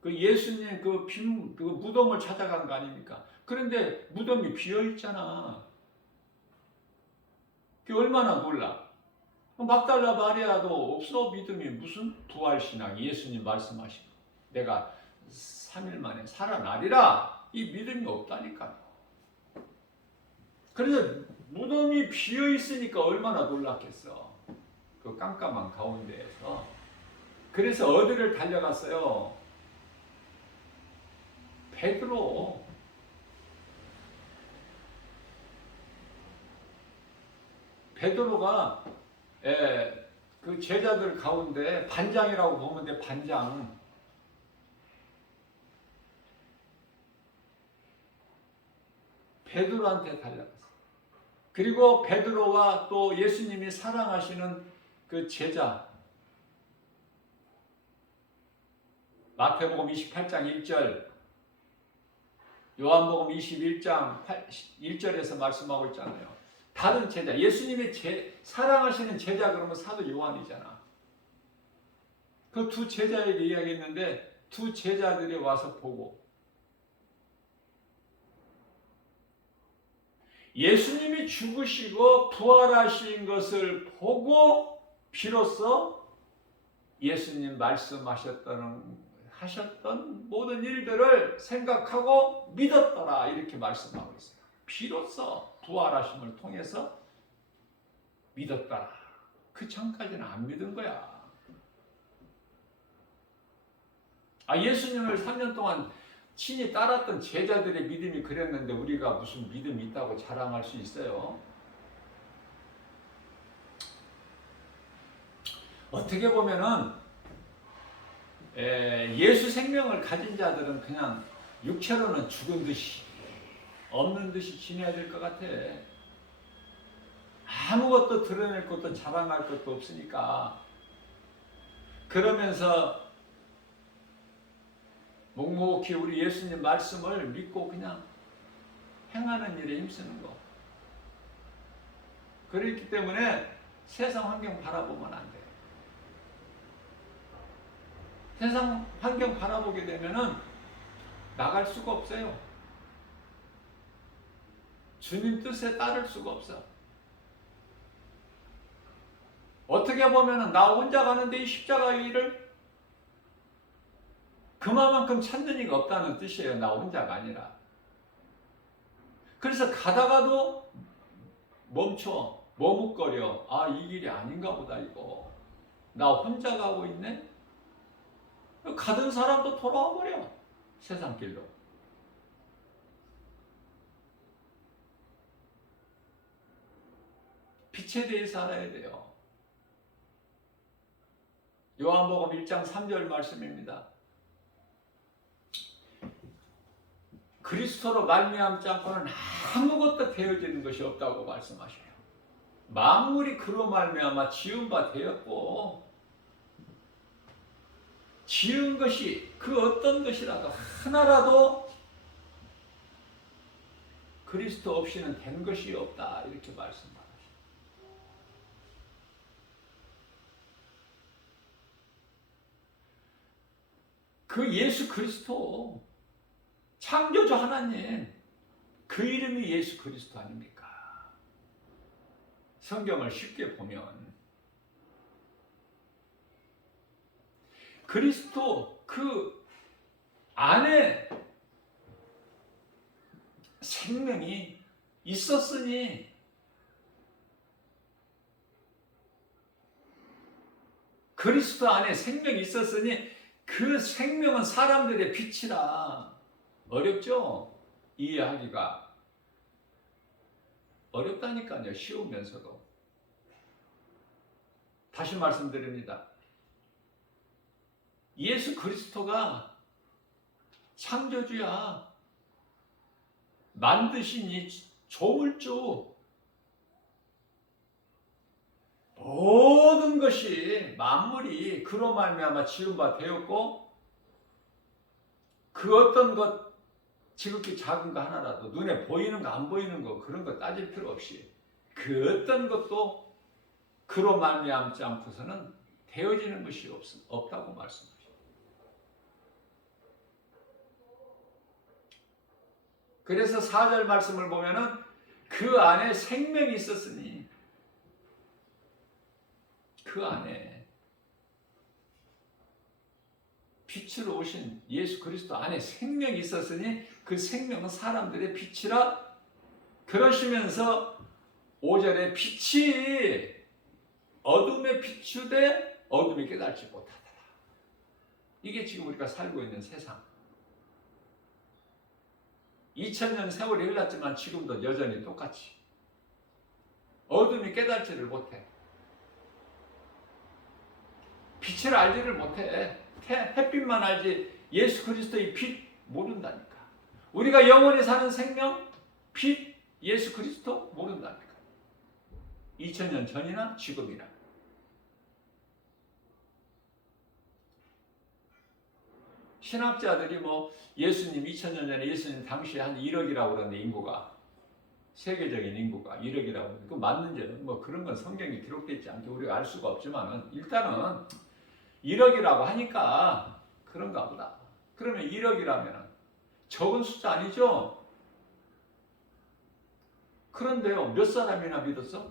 그 예수님 그 무덤을 찾아간 거 아닙니까? 그런데 무덤이 비어 있잖아. 그게 얼마나 놀라. 막달라 마리아도 없어. 믿음이 무슨 부활신앙, 예수님 말씀하신 내가 3일 만에 살아나리라, 이 믿음이 없다니까요. 그래서 무덤이 비어 있으니까 얼마나 놀랐겠어. 그 깜깜한 가운데에서. 그래서 어디를 달려갔어요? 베드로. 베드로가 그 제자들 가운데 반장이라고 보면 돼. 반장. 베드로한테 달려갔어. 그리고 베드로와 또 예수님이 사랑하시는 그 제자, 마태복음 28장 1절, 요한복음 21장 1절에서 말씀하고 있잖아요. 다른 제자, 예수님의 사랑하시는 제자 그러면 사도 요한이잖아. 그 두 제자에게 이야기했는데 두 제자들이 와서 보고 예수님이 죽으시고 부활하신 것을 보고 비로소 예수님 말씀하셨던 모든 일들을 생각하고 믿었더라 이렇게 말씀하고 있어요. 비로소 부활하심을 통해서 믿었더라. 그 전까지는 안 믿은 거야. 예수님을 3년 동안 친히 따랐던 제자들의 믿음이 그랬는데 우리가 무슨 믿음이 있다고 자랑할 수 있어요? 어떻게 보면은 예수 생명을 가진 자들은 그냥 육체로는 죽은 듯이 없는 듯이 지내야 될 것 같아. 아무것도 드러낼 것도 자랑할 것도 없으니까. 그러면서 묵묵히 우리 예수님 말씀을 믿고 그냥 행하는 일에 힘쓰는 거. 그렇기 때문에 세상 환경 바라보면 안 돼. 세상 환경 바라보게 되면은 나갈 수가 없어요. 주님 뜻에 따를 수가 없어. 어떻게 보면은 나 혼자 가는데 이 십자가의 일을 그만큼 찾는 이가 없다는 뜻이에요. 나 혼자가 아니라. 그래서 가다가도 멈춰, 머뭇거려. 이 길이 아닌가 보다 이거. 나 혼자 가고 있네? 가던 사람도 돌아와 버려. 세상 길로. 빛에 대해서 알아야 돼요. 요한복음 1장 3절 말씀입니다. 그리스도로 말미암지 않고는 아무것도 되어지는 것이 없다고 말씀하셔요. 만물이 그로 말미암아 지은 바 되었고 지은 것이 그 어떤 것이라도 하나라도 그리스도 없이는 된 것이 없다 이렇게 말씀하셔요. 그 예수 그리스도 창조주 하나님, 그 이름이 예수 그리스도 아닙니까? 성경을 쉽게 보면 그리스도 그 안에 생명이 있었으니 그리스도 안에 생명이 있었으니 그 생명은 사람들의 빛이라. 어렵죠? 이해하기가 어렵다니까요. 쉬우면서도. 다시 말씀드립니다. 예수 그리스도가 창조주야. 만드신 이 조물주. 모든 것이 만물이 그로 말미암아 지은 바 되었고 그 어떤 것 지극히 작은 거 하나라도 눈에 보이는 거 안 보이는 거 그런 거 따질 필요 없이 그 어떤 것도 그로 말미암지 않고서는 되어지는 것이 없다고 말씀하십니다. 그래서 4절 말씀을 보면은 그 안에 생명이 있었으니 그 안에 빛으로 오신 예수 그리스도 안에 생명이 있었으니 그 생명은 사람들의 빛이라. 그러시면서 5절에 빛이 어둠에 비추되 어둠이 깨닫지 못하더라. 이게 지금 우리가 살고 있는 세상. 2000년 세월이 흘렀지만 지금도 여전히 똑같이 어둠이 깨닫지를 못해. 빛을 알지를 못해. 햇빛만 알지 예수 그리스도의 빛 모른다니까. 우리가 영원히 사는 생명, 빛, 예수 그리스도 모른다니까. 2000년 전이나 지금이나. 신학자들이 뭐 예수님 2000년 전에 예수님 당시에 한 1억이라고 그러는데 인구가 세계적인 인구가 1억이라고 그 맞는지 뭐 그런 건 성경에 기록되어 있지 않게 우리가 알 수가 없지만은 일단은 1억이라고 하니까 그런가 보다. 그러면 1억이라면 적은 숫자 아니죠? 그런데요, 몇 사람이나 믿었어?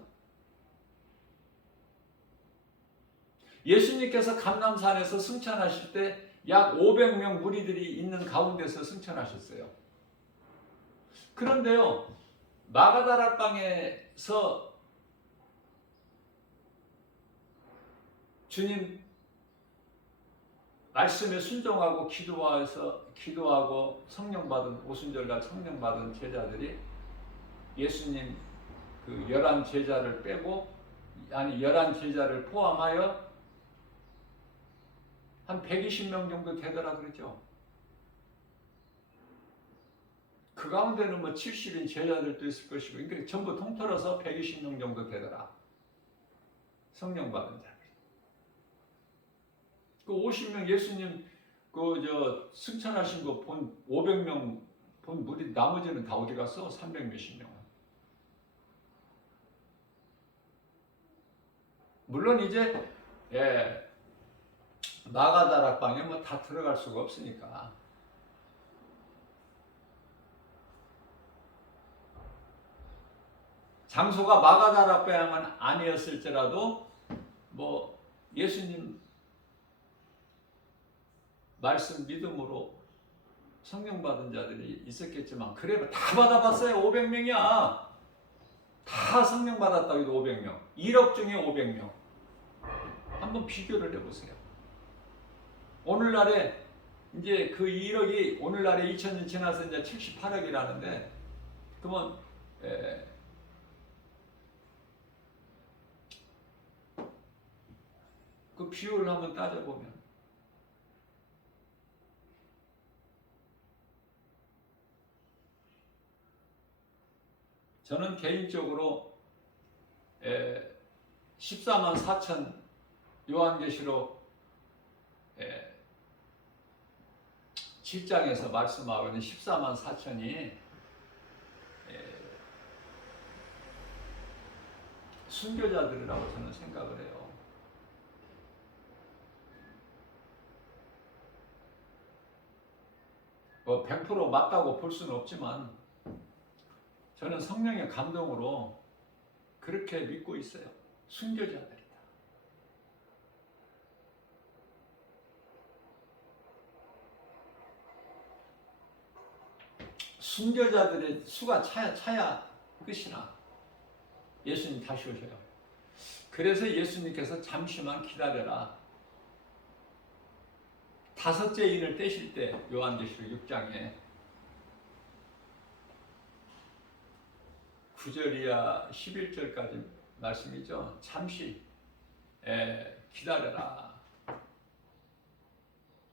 예수님께서 감람산에서 승천하실 때 약 500명 무리들이 있는 가운데서 승천하셨어요. 그런데요, 마가다라 땅에서 주님 말씀에 순종하고 기도하고 성령 받은 오순절날 성령 받은 제자들이 예수님 그 11제자를 빼고 아니 11제자를 포함하여 한 120명 정도 되더라 그러죠. 그 가운데는 뭐 70인 제자들도 있을 것이고 그러니까 전부 통틀어서 120명 정도 되더라. 성령 받은 자. 그 50명 예수님 승천하신 거 본 500명 본 무리 나머지는 다 어디 갔어? 300 몇십 명. 물론 이제 마가다락방에 뭐 다 들어갈 수가 없으니까. 장소가 마가다락방은 아니었을지라도 뭐 예수님 말씀 믿음으로 성령 받은 자들이 있었겠지만 그래도 다 받아봤어요. 500명이야. 다 성령 받았다고 해도 500명. 1억 중에 500명. 한번 비교를 해보세요. 오늘날에 이제 그 1억이 오늘날에 2000년 지나서 이제 78억이라는데 그러면 그 비율을 한번 따져보면 저는 개인적으로 14만 4천 요한계시록 7장에서 말씀하고 있는 14만 4천이 순교자들이라고 저는 생각을 해요. 뭐 100% 맞다고 볼 수는 없지만 저는 성령의 감동으로 그렇게 믿고 있어요. 순교자들이다. 순교자들의 수가 차야 끝이나 예수님 다시 오셔요. 그래서 예수님께서 잠시만 기다려라. 5째 인을 떼실 때 요한계시록 6장에 9절이야 11절까지 말씀이죠. 잠시 기다려라.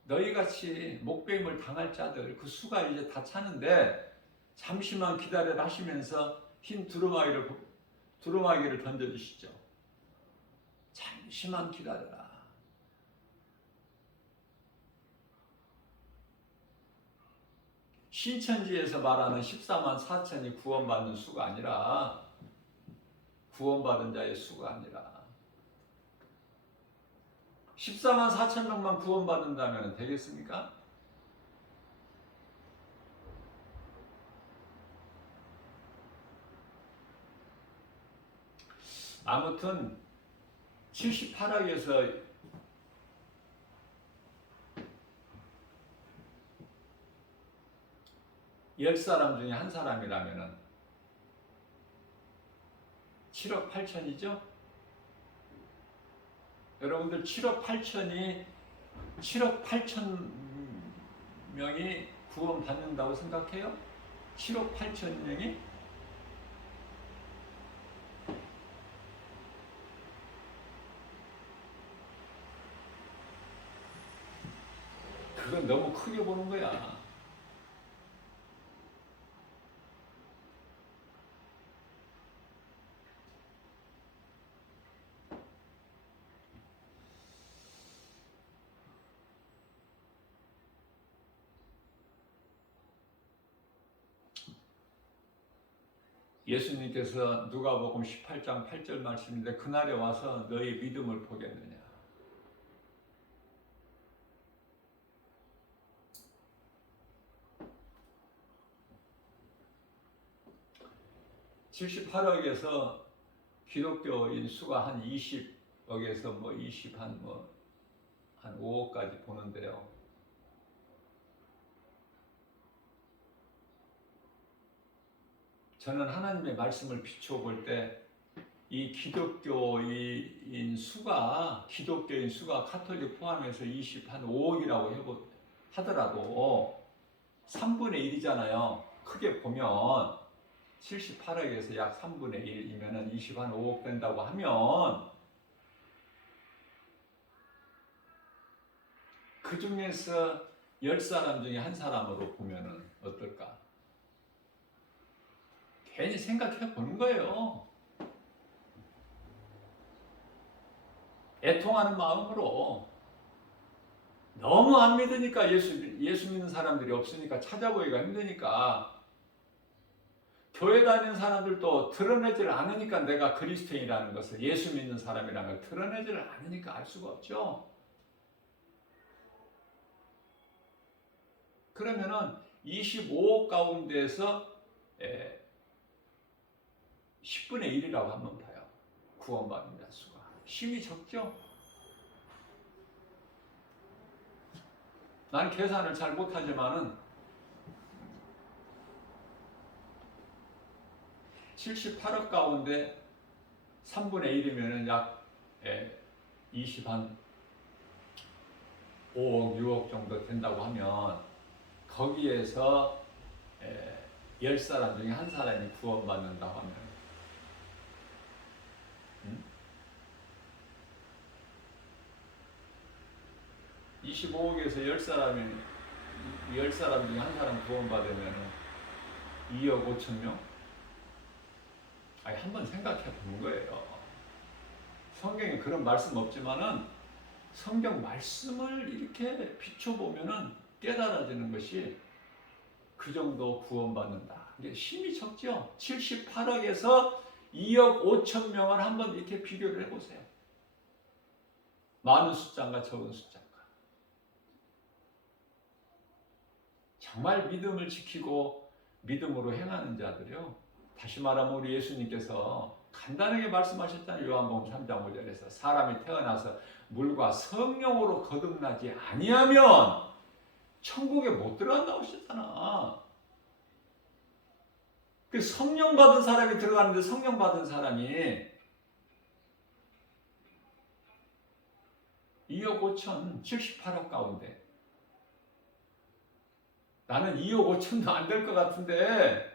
너희같이 목배임을 당할 자들 그 수가 이제 다 차는데 잠시만 기다려라 하시면서 흰 두루마기를 던져주시죠. 잠시만 기다려라. 신천지에서 말하는 14만 4천이 구원받는 수가 아니라 구원받은 자의 수가 아니라 14만 4천 명만 구원받는다면 되겠습니까? 아무튼 78억에서 열 사람 중에 한 사람이라면은 7억 8천이죠? 여러분들 7억 8천 명이 구원받는다고 생각해요? 7억 8천 명이? 그건 너무 크게 보는 거야. 예수님께서 누가복음 18장 8절 말씀인데 그날에 와서 너희 믿음을 보겠느냐. (78억에서) 기독교인 수가 한 20억에서 뭐 20 한 5억까지 보는데요. 저는 하나님의 말씀을 비추어 볼 때 이 기독교인 수가 카톨릭 포함해서 20 한 5억이라고 하더라도 3분의 1이잖아요. 크게 보면 78억에서 약 3분의 1이면 20 한 5억 된다고 하면 그 중에서 10사람 중에 한 사람으로 보면 어떨까? 괜히 생각해 보는 거예요. 애통하는 마음으로. 너무 안 믿으니까 예수 믿는 사람들이 없으니까 찾아보기가 힘드니까, 교회 다니는 사람들도 드러내질 않으니까 내가 그리스도인이라는 것을, 예수 믿는 사람이라는 걸 드러내질 않으니까 알 수가 없죠. 그러면은 25억 가운데에서 10분의 1이라고 한번 봐요. 구원받는 자 수가. 힘이 적죠? 난 계산을 잘 못하지만은 78억 가운데 3분의 1이면 약 20 한 5억, 6억 정도 된다고 하면 거기에서 10사람 중에 한 사람이 구원받는다고 하면 25억에서 10사람 중에 한 사람 구원받으면 2억 5천 명? 아니, 한번 생각해 보는 거예요. 성경에 그런 말씀 없지만은 성경 말씀을 이렇게 비춰보면은 깨달아지는 것이 그 정도 구원받는다. 이게 힘이 적죠? 78억에서 2억 5천 명을 한번 이렇게 비교를 해보세요. 많은 숫자인가 적은 숫자인가. 정말 믿음을 지키고 믿음으로 행하는 자들이요. 다시 말하면 우리 예수님께서 간단하게 말씀하셨잖아요. 요한복음 3장 5절에서 사람이 태어나서 물과 성령으로 거듭나지 아니하면 천국에 못 들어간다고 하셨잖아. 그 성령 받은 사람이 들어가는데, 성령 받은 사람이 2억 5천 78억 가운데 나는 2억 5천도 안 될 것 같은데,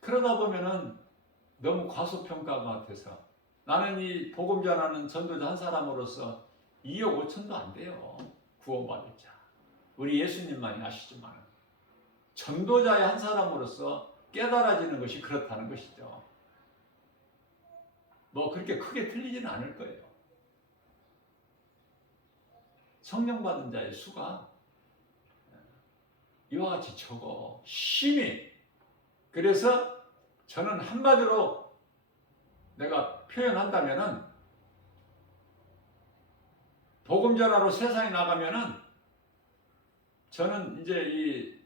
그러다 보면은 너무 과소평가 같아서 나는 이 복음 전하는 전도자 한 사람으로서 2억 5천도 안 돼요. 구원받을 자. 우리 예수님만이 아시지만 전도자의 한 사람으로서 깨달아지는 것이 그렇다는 것이죠. 뭐 그렇게 크게 틀리지는 않을 거예요. 성령 받은 자의 수가 이와 같이 적어. 심히. 그래서 저는 한마디로 내가 표현한다면은, 복음 전하러 세상에 나가면은 저는 이제 이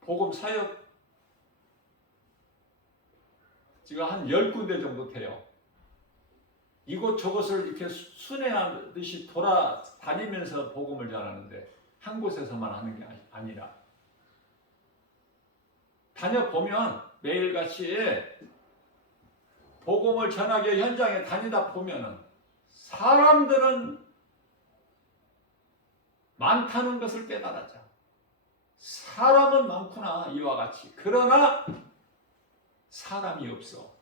복음 사역 지금 한 10군데 정도 돼요. 이곳저곳을 이렇게 순회하듯이 돌아다니면서 복음을 전하는데, 한 곳에서만 하는 게 아니라 다녀보면 매일같이 복음을 전하기 현장에 다니다 보면은 사람들은 많다는 것을 깨달아져. 사람은 많구나, 이와 같이. 그러나 사람이 없어.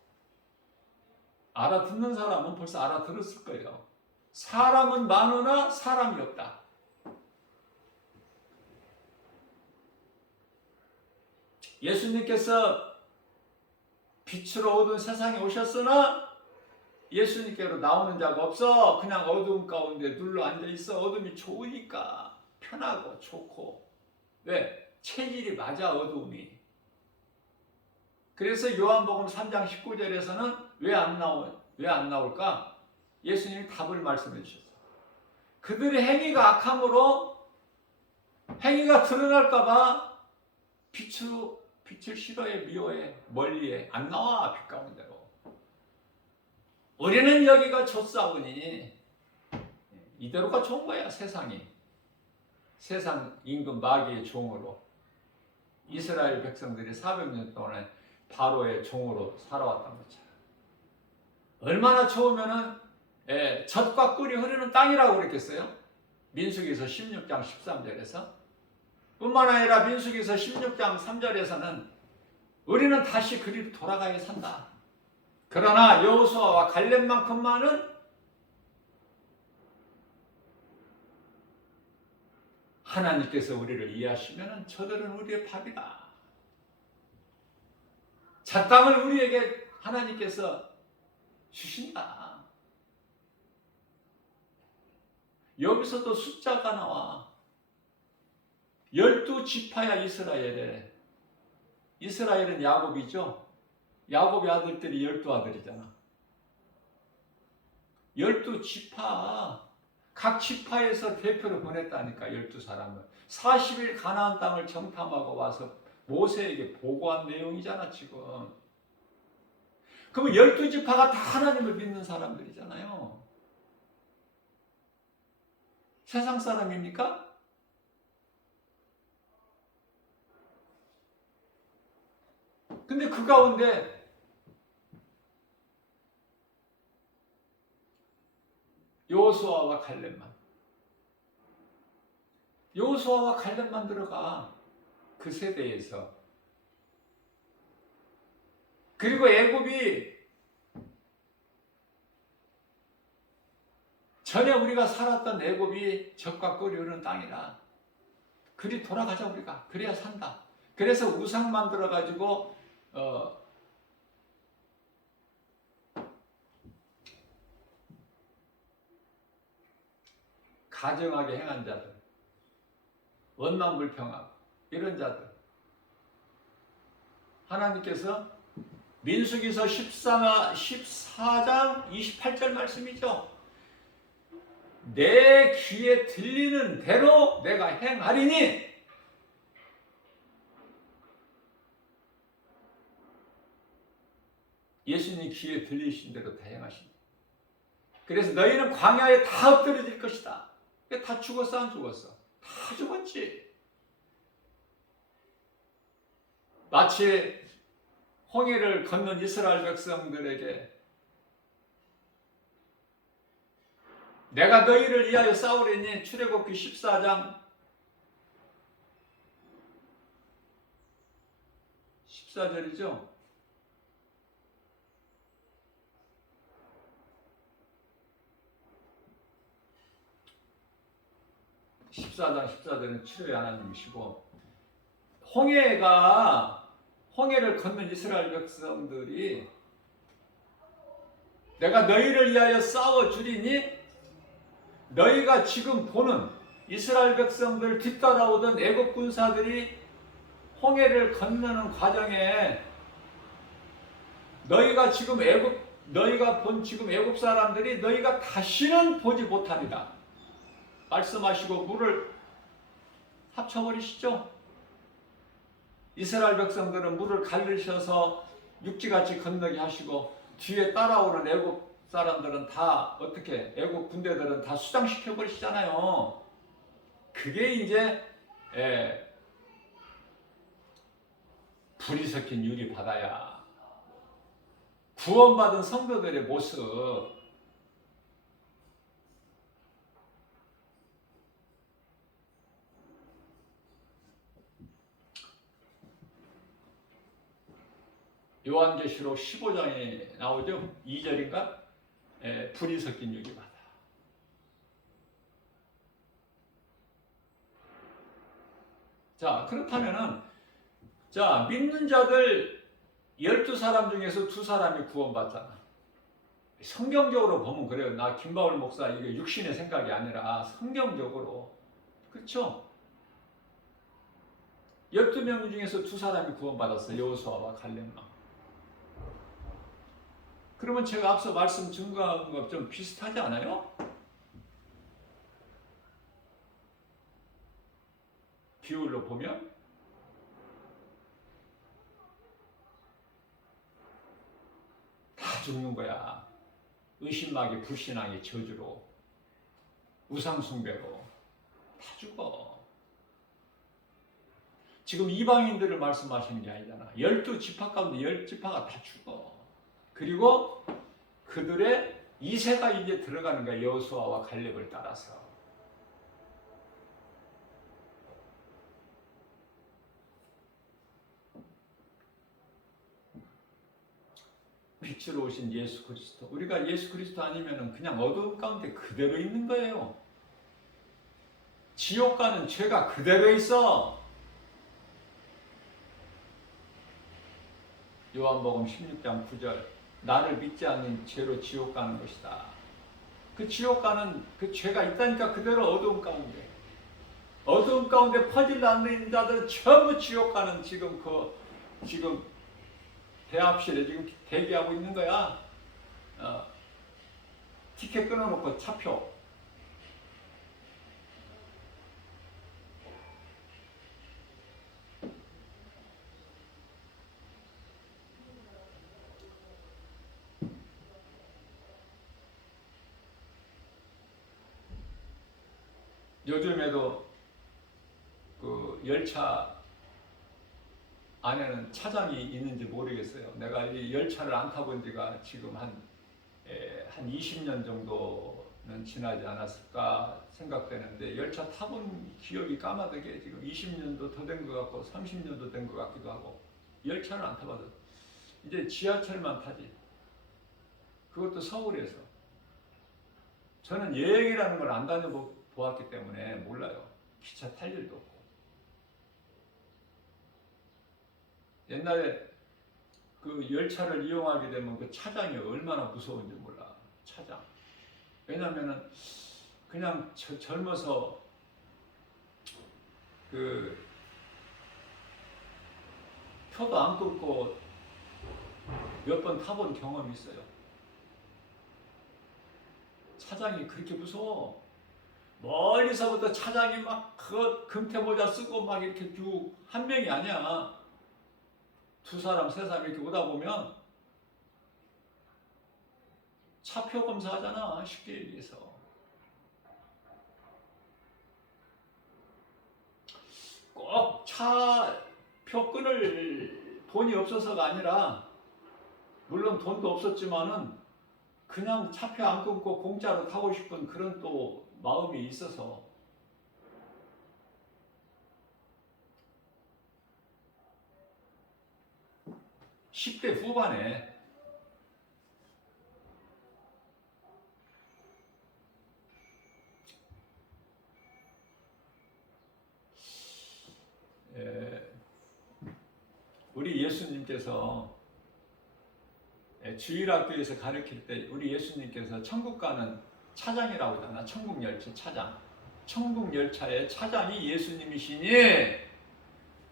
알아듣는 사람은 벌써 알아들었을 거예요. 사람은 많으나 사람이 없다. 예수님께서 빛으로 어두운 세상에 오셨으나 예수님께로 나오는 자가 없어. 그냥 어두움 가운데 눌러 앉아 있어. 어둠이 좋으니까 편하고 좋고. 왜? 체질이 맞아, 어두움이. 그래서 요한복음 3장 19절에서는 왜 안 나올까? 예수님이 답을 말씀해 주셨어요. 그들의 행위가 악함으로 행위가 드러날까봐 빛을 싫어해, 미워해, 멀리해. 안 나와, 빛 가운데로. 우리는 여기가 좋사오니 이대로가 좋은 거야, 세상이. 세상 임금 마귀의 종으로 이스라엘 백성들이 400년 동안 바로의 종으로 살아왔던 것처럼. 얼마나 좋으면은 젖과 꿀이 흐르는 땅이라고 그랬겠어요? 민수기서 16장 13절에서. 뿐만 아니라 민수기서 16장 3절에서는 우리는 다시 그리로 돌아가야 산다. 그러나 여호수아와 갈렙만큼만은 하나님께서 우리를 이해하시면 저들은 우리의 밥이다. 자 땅을 우리에게 하나님께서 주신다. 여기서도 숫자가 나와. 12지파야 이스라엘에. 이스라엘은 야곱이죠. 야곱의 아들들이 12아들이잖아. 12지파. 각 지파에서 대표를 보냈다니까, 12사람을. 40일 가나안 땅을 정탐하고 와서 모세에게 보고한 내용이잖아, 지금. 그러면 12지파가 다 하나님을 믿는 사람들이잖아요. 세상 사람입니까? 근데 그 가운데 여호수아와 갈렙만 들어가, 그 세대에서. 그리고 애굽이 전에 우리가 살았던 애굽이 젖과 꿀이 흐르는 땅이라. 그리 돌아가자, 우리가. 그래야 산다. 그래서 우상 만들어 가지고 가증하게 행한 자들, 원망불평하고 이런 자들, 하나님께서 민수기서 14장 28절 말씀이죠. 내 귀에 들리는 대로 내가 행하리니. 예수님 귀에 들리신 대로 다 행하신다. 그래서 너희는 광야에 다 엎드려질 것이다. 다 죽었어, 안 죽었어? 다 죽었지. 마치 홍해를 건넌 이스라엘 백성들에게 내가 너희를 위하여 싸우리니, 출애굽기 14장 14절이죠. (14장 14절은) 치료의 하나님이시고, 홍해를 건넌 이스라엘 백성들이 내가 너희를 위하여 싸워주리니, 너희가 지금 보는 이스라엘 백성들 뒤따라오던 애굽 군사들이 홍해를 건너는 과정에 너희가 본 지금 애굽 사람들이 너희가 다시는 보지 못하리라 말씀하시고 물을 합쳐버리시죠. 이스라엘 백성들은 물을 갈르셔서 육지같이 건너게 하시고, 뒤에 따라오는 애굽 사람들은 다 어떻게, 애굽 군대들은 다 수장시켜 버리시잖아요. 그게 이제 불이 섞인 유리 바다야. 구원받은 성도들의 모습. 요한계시록 15장에 나오죠. 2절인가? 불이 섞인 유리바다. 자, 그렇다면은, 자, 믿는 자들 12사람 중에서 2사람이 구원받잖아. 성경적으로 보면 그래요. 나 김바울 목사 이게 육신의 생각이 아니라 성경적으로. 그렇죠? 12명 중에서 2사람이 구원받았어요. 여호수아와 갈렙만. 그러면 제가 앞서 말씀 증거한 것 좀 비슷하지 않아요? 비율로 보면 다 죽는 거야. 의심하기, 불신하기, 저주로, 우상숭배로 다 죽어. 지금 이방인들을 말씀하시는 게 아니잖아. 12지파 가운데 10지파가 다 죽어. 그리고 그들의 2세가 이제 들어가는 거야. 여호수아와 갈렙을 따라서. 빛으로 오신 예수 그리스도. 우리가 예수 그리스도 아니면 그냥 어두움 가운데 그대로 있는 거예요. 지옥 가는 죄가 그대로 있어. 요한복음 16장 9절. 나를 믿지 않는 죄로 지옥 가는 것이다. 그 지옥 가는 그 죄가 있다니까 그대로 어두움 가운데. 어두움 가운데 퍼질 않는 자들은 전부 지옥 가는 지금 대합실에 지금 대기하고 있는 거야. 티켓 끊어놓고 차표. 요즘에도 그 열차 안에는 차장이 있는지 모르겠어요. 내가 이 열차를 안 타본 지가 지금 한 20년 정도는 지나지 않았을까 생각되는데, 열차 타본 기억이 까마득해. 지금 20년도 더 된 것 같고 30년도 된 것 같기도 하고. 열차를 안 타봐도 이제 지하철만 타지. 그것도 서울에서. 저는 여행이라는 걸 안 다녀보았기 때문에 몰라요. 기차 탈 일도 없고. 옛날에 그 열차를 이용하게 되면 그 차장이 얼마나 무서운지 몰라. 차장. 왜냐면은 그냥 젊어서 그 표도 안 끊고 몇 번 타본 경험이 있어요. 차장이 그렇게 무서워. 멀리서부터 차장이 막 그 금태모자 쓰고 막 이렇게 쭉 한 명이 아니야. 2사람, 3사람 이렇게 오다 보면 차표 검사하잖아. 쉽게 얘기해서. 꼭 차표 끊을 돈이 없어서가 아니라, 물론 돈도 없었지만은 그냥 차표 안 끊고 공짜로 타고 싶은 그런 또 마음이 있어서. 10대 후반에 우리 예수님께서 주일학교에서 가르칠 때 우리 예수님께서 천국 가는 차장이라고 하잖아. 천국 열차 차장. 천국 열차의 차장이 예수님이시니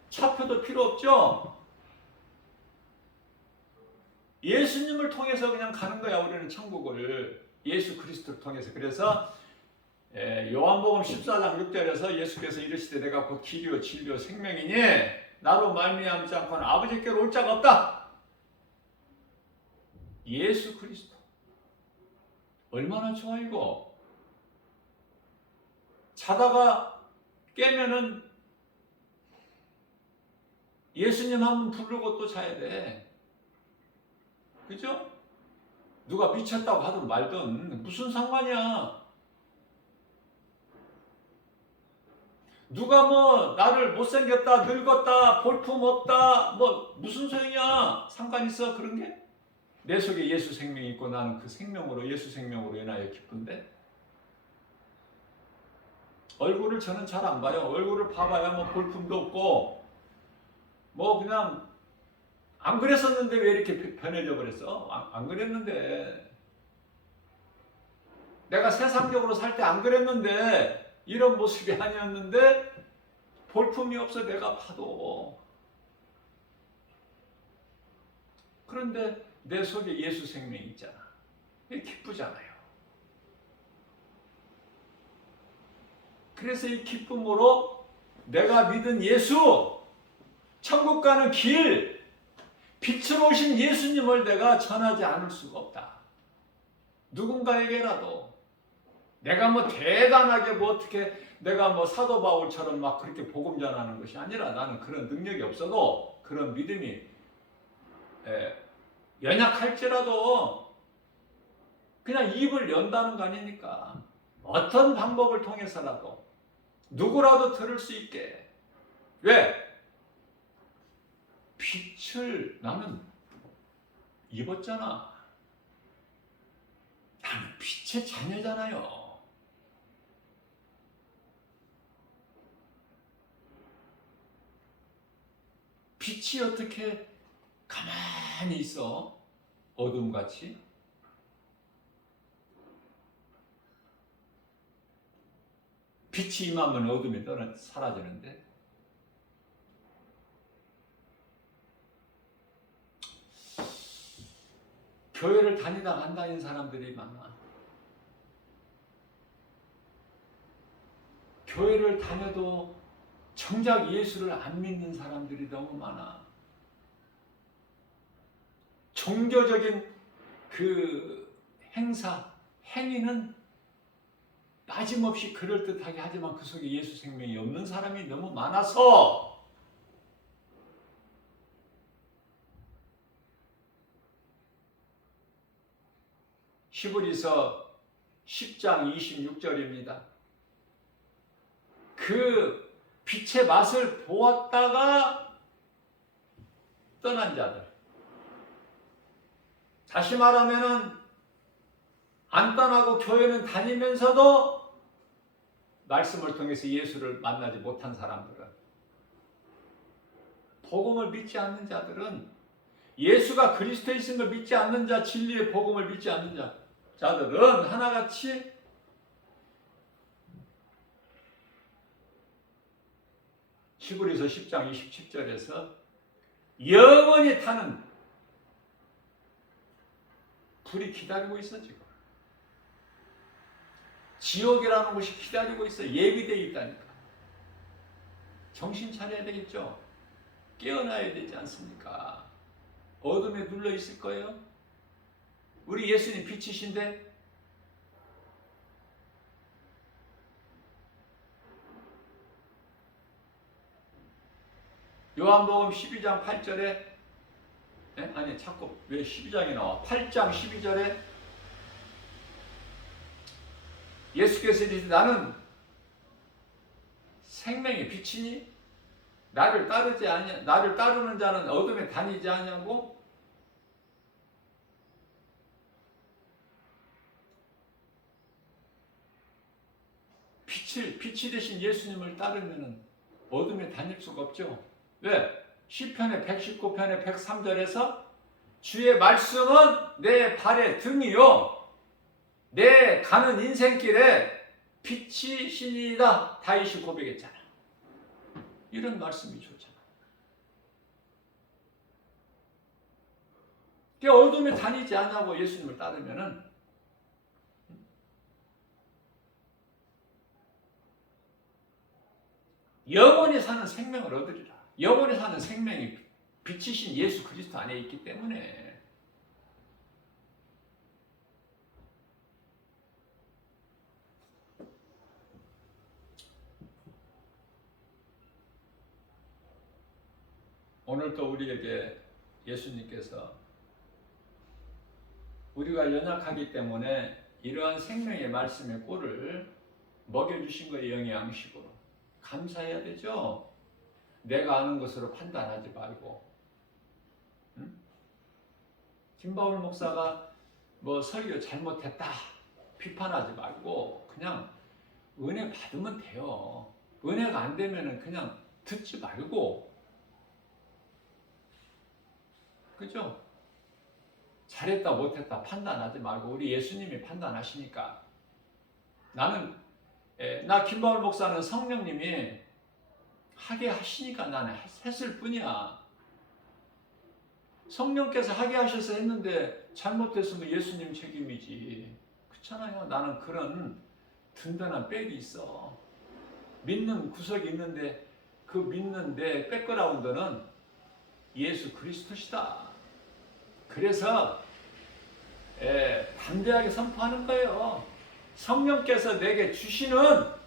차표도 필요 없죠. 예수님을 통해서 그냥 가는 거야. 우리는 천국을 예수 그리스도를 통해서. 그래서 요한복음 14장 6절에서 예수께서 이르시되 내가 곧 길이요 진리요 생명이니 나로 말미암지 않고는 아버지께로 올 자가 없다. 예수 그리스도. 얼마나 좋아 이거. 자다가 깨면은 예수님 한 번 부르고 또 자야 돼. 그죠? 누가 미쳤다고 하든 말든 무슨 상관이야. 누가 뭐 나를 못생겼다, 늙었다, 볼품 없다, 뭐 무슨 소용이야. 상관 있어 그런 게? 내 속에 예수 생명이 있고 나는 그 생명으로, 예수 생명으로 인하여 기쁜데, 얼굴을 저는 잘 안 봐요. 얼굴을 봐봐야 뭐 볼품도 없고 뭐 그냥 안 그랬었는데 왜 이렇게 변해져 버렸어? 안 그랬는데. 내가 세상적으로 살 때 안 그랬는데, 이런 모습이 아니었는데 볼품이 없어 내가 봐도. 그런데 내 속에 예수 생명이 있잖아. 이게 기쁘잖아요. 그래서 이 기쁨으로 내가 믿은 예수, 천국 가는 길, 빛으로 오신 예수님을 내가 전하지 않을 수가 없다. 누군가에게라도 내가 뭐 대단하게 뭐 어떻게 내가 뭐 사도 바울처럼 막 그렇게 복음 전하는 것이 아니라 나는 그런 능력이 없어도 그런 믿음이 연약할지라도 그냥 입을 연다는 거 아니니까 어떤 방법을 통해서라도 누구라도 들을 수 있게. 왜? 빛을 나는 입었잖아. 나는 빛의 자녀잖아요. 빛이 어떻게 가만히 있어? 어둠같이? 빛이 임하면 어둠이 사라지는데. 교회를 다니다가 안 다닌 사람들이 많아. 교회를 다녀도 정작 예수를 안 믿는 사람들이 너무 많아. 종교적인 그 행사, 행위는 빠짐없이 그럴듯하게 하지만 그 속에 예수 생명이 없는 사람이 너무 많아서 히브리서 10장 26절입니다. 그 빛의 맛을 보았다가 떠난 자들. 다시 말하면은 안 떠나고 교회는 다니면서도 말씀을 통해서 예수를 만나지 못한 사람들은, 복음을 믿지 않는 자들은, 예수가 그리스도이신 걸 믿지 않는 자, 진리의 복음을 믿지 않는 자들은 하나같이 히브리서 10장 27절에서 영원히 타는 불이 기다리고 있어. 지금 지옥이라는 것이 기다리고 있어. 예비되어 있다니까. 정신 차려야 되겠죠. 깨어나야 되지 않습니까? 어둠에 눌러 있을 거예요. 우리 예수님 빛이신데 요한복음 12장 8절에 아니 자꾸 왜 12장이 나와? 8장 12절에 예수께서 이르시되 나는 생명의 빛이니 나를 따르는 자는 어둠에 다니지 아니하고 빛이 되신 예수님을 따르면은 어둠에 다닐 수가 없죠. 왜? 시편의 119편의 103절에서 주의 말씀은 내 발의 등이요 내 가는 인생길에 빛이시니이다. 다윗이 고백했잖아. 이런 말씀이 좋잖아. 어둠에 다니지 않냐고 예수님을 따르면은 영원히 사는 생명을 얻으리라. 영원히 사는 생명이 빛이신 예수 그리스도 안에 있기 때문에 오늘 또 우리에게 예수님께서 우리가 연약하기 때문에 이러한 생명의 말씀의 꼴을 먹여주신 거예요. 영양식으로. 감사해야 되죠. 내가 아는 것으로 판단하지 말고. 응? 김바울 목사가 뭐 설교 잘못했다 비판하지 말고 그냥 은혜 받으면 돼요. 은혜가 안 되면은 그냥 듣지 말고. 그죠? 잘했다 못했다 판단하지 말고 우리 예수님이 판단하시니까. 나 김바울 목사는 성령님이 하게 하시니까 나는 했을 뿐이야. 성령께서 하게 하셔서 했는데 잘못했으면 예수님 책임이지. 그렇잖아요. 나는 그런 든든한 백이 있어. 믿는 구석이 있는데 그 믿는 내 백그라운드는 예수 그리스도시다. 그래서 담대하게 선포하는 거예요. 성령께서 내게 주시는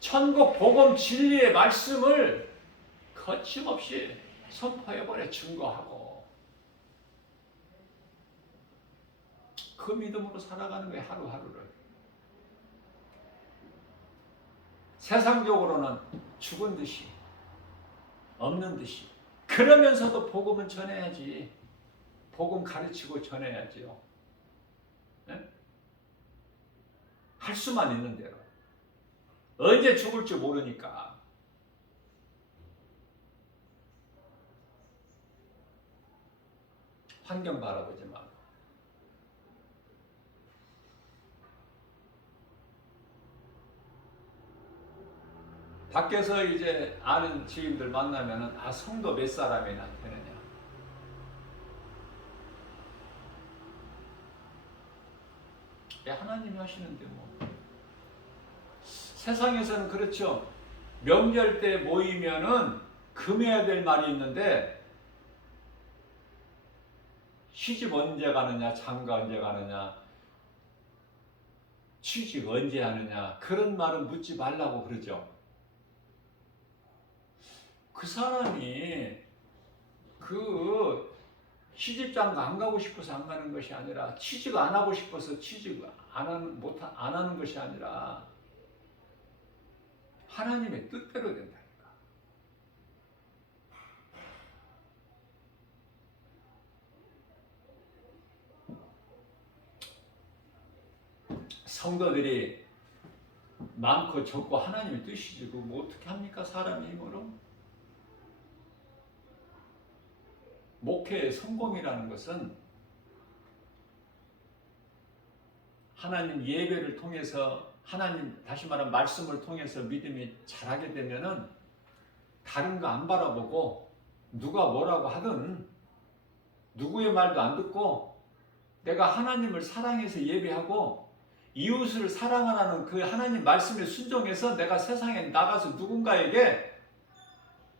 천국 복음 진리의 말씀을 거침없이 선포해버려 증거하고 그 믿음으로 살아가는 거예요. 하루하루를. 세상적으로는 죽은 듯이 없는 듯이 그러면서도 복음은 전해야지. 복음 가르치고 전해야지요. 네? 할 수만 있는 대로. 언제 죽을지 모르니까. 환경 바라보지 마. 밖에서 이제 아는 지인들 만나면은 성도 몇 사람이나 되느냐. 하나님이 하시는데 뭐. 세상에서는 그렇죠. 명절 때 모이면은 금해야 될 말이 있는데 시집 언제 가느냐, 장가 언제 가느냐, 취직 언제 하느냐 그런 말은 묻지 말라고 그러죠. 그 사람이 그 시집장가 안 가고 싶어서 안 가는 것이 아니라 취직 안 하고 싶어서 취직 안 하는 것이 아니라 하나님의 뜻대로 된다니까. 성도들이 많고 적고 하나님의 뜻이지 뭐 어떻게 합니까? 사람의 힘으로. 목회의 성공이라는 것은 하나님 예배를 통해서 하나님 다시 말하면 말씀을 통해서 믿음이 자라게 되면은 다른 거 안 바라보고 누가 뭐라고 하든 누구의 말도 안 듣고 내가 하나님을 사랑해서 예배하고 이웃을 사랑하라는 그 하나님 말씀에 순종해서 내가 세상에 나가서 누군가에게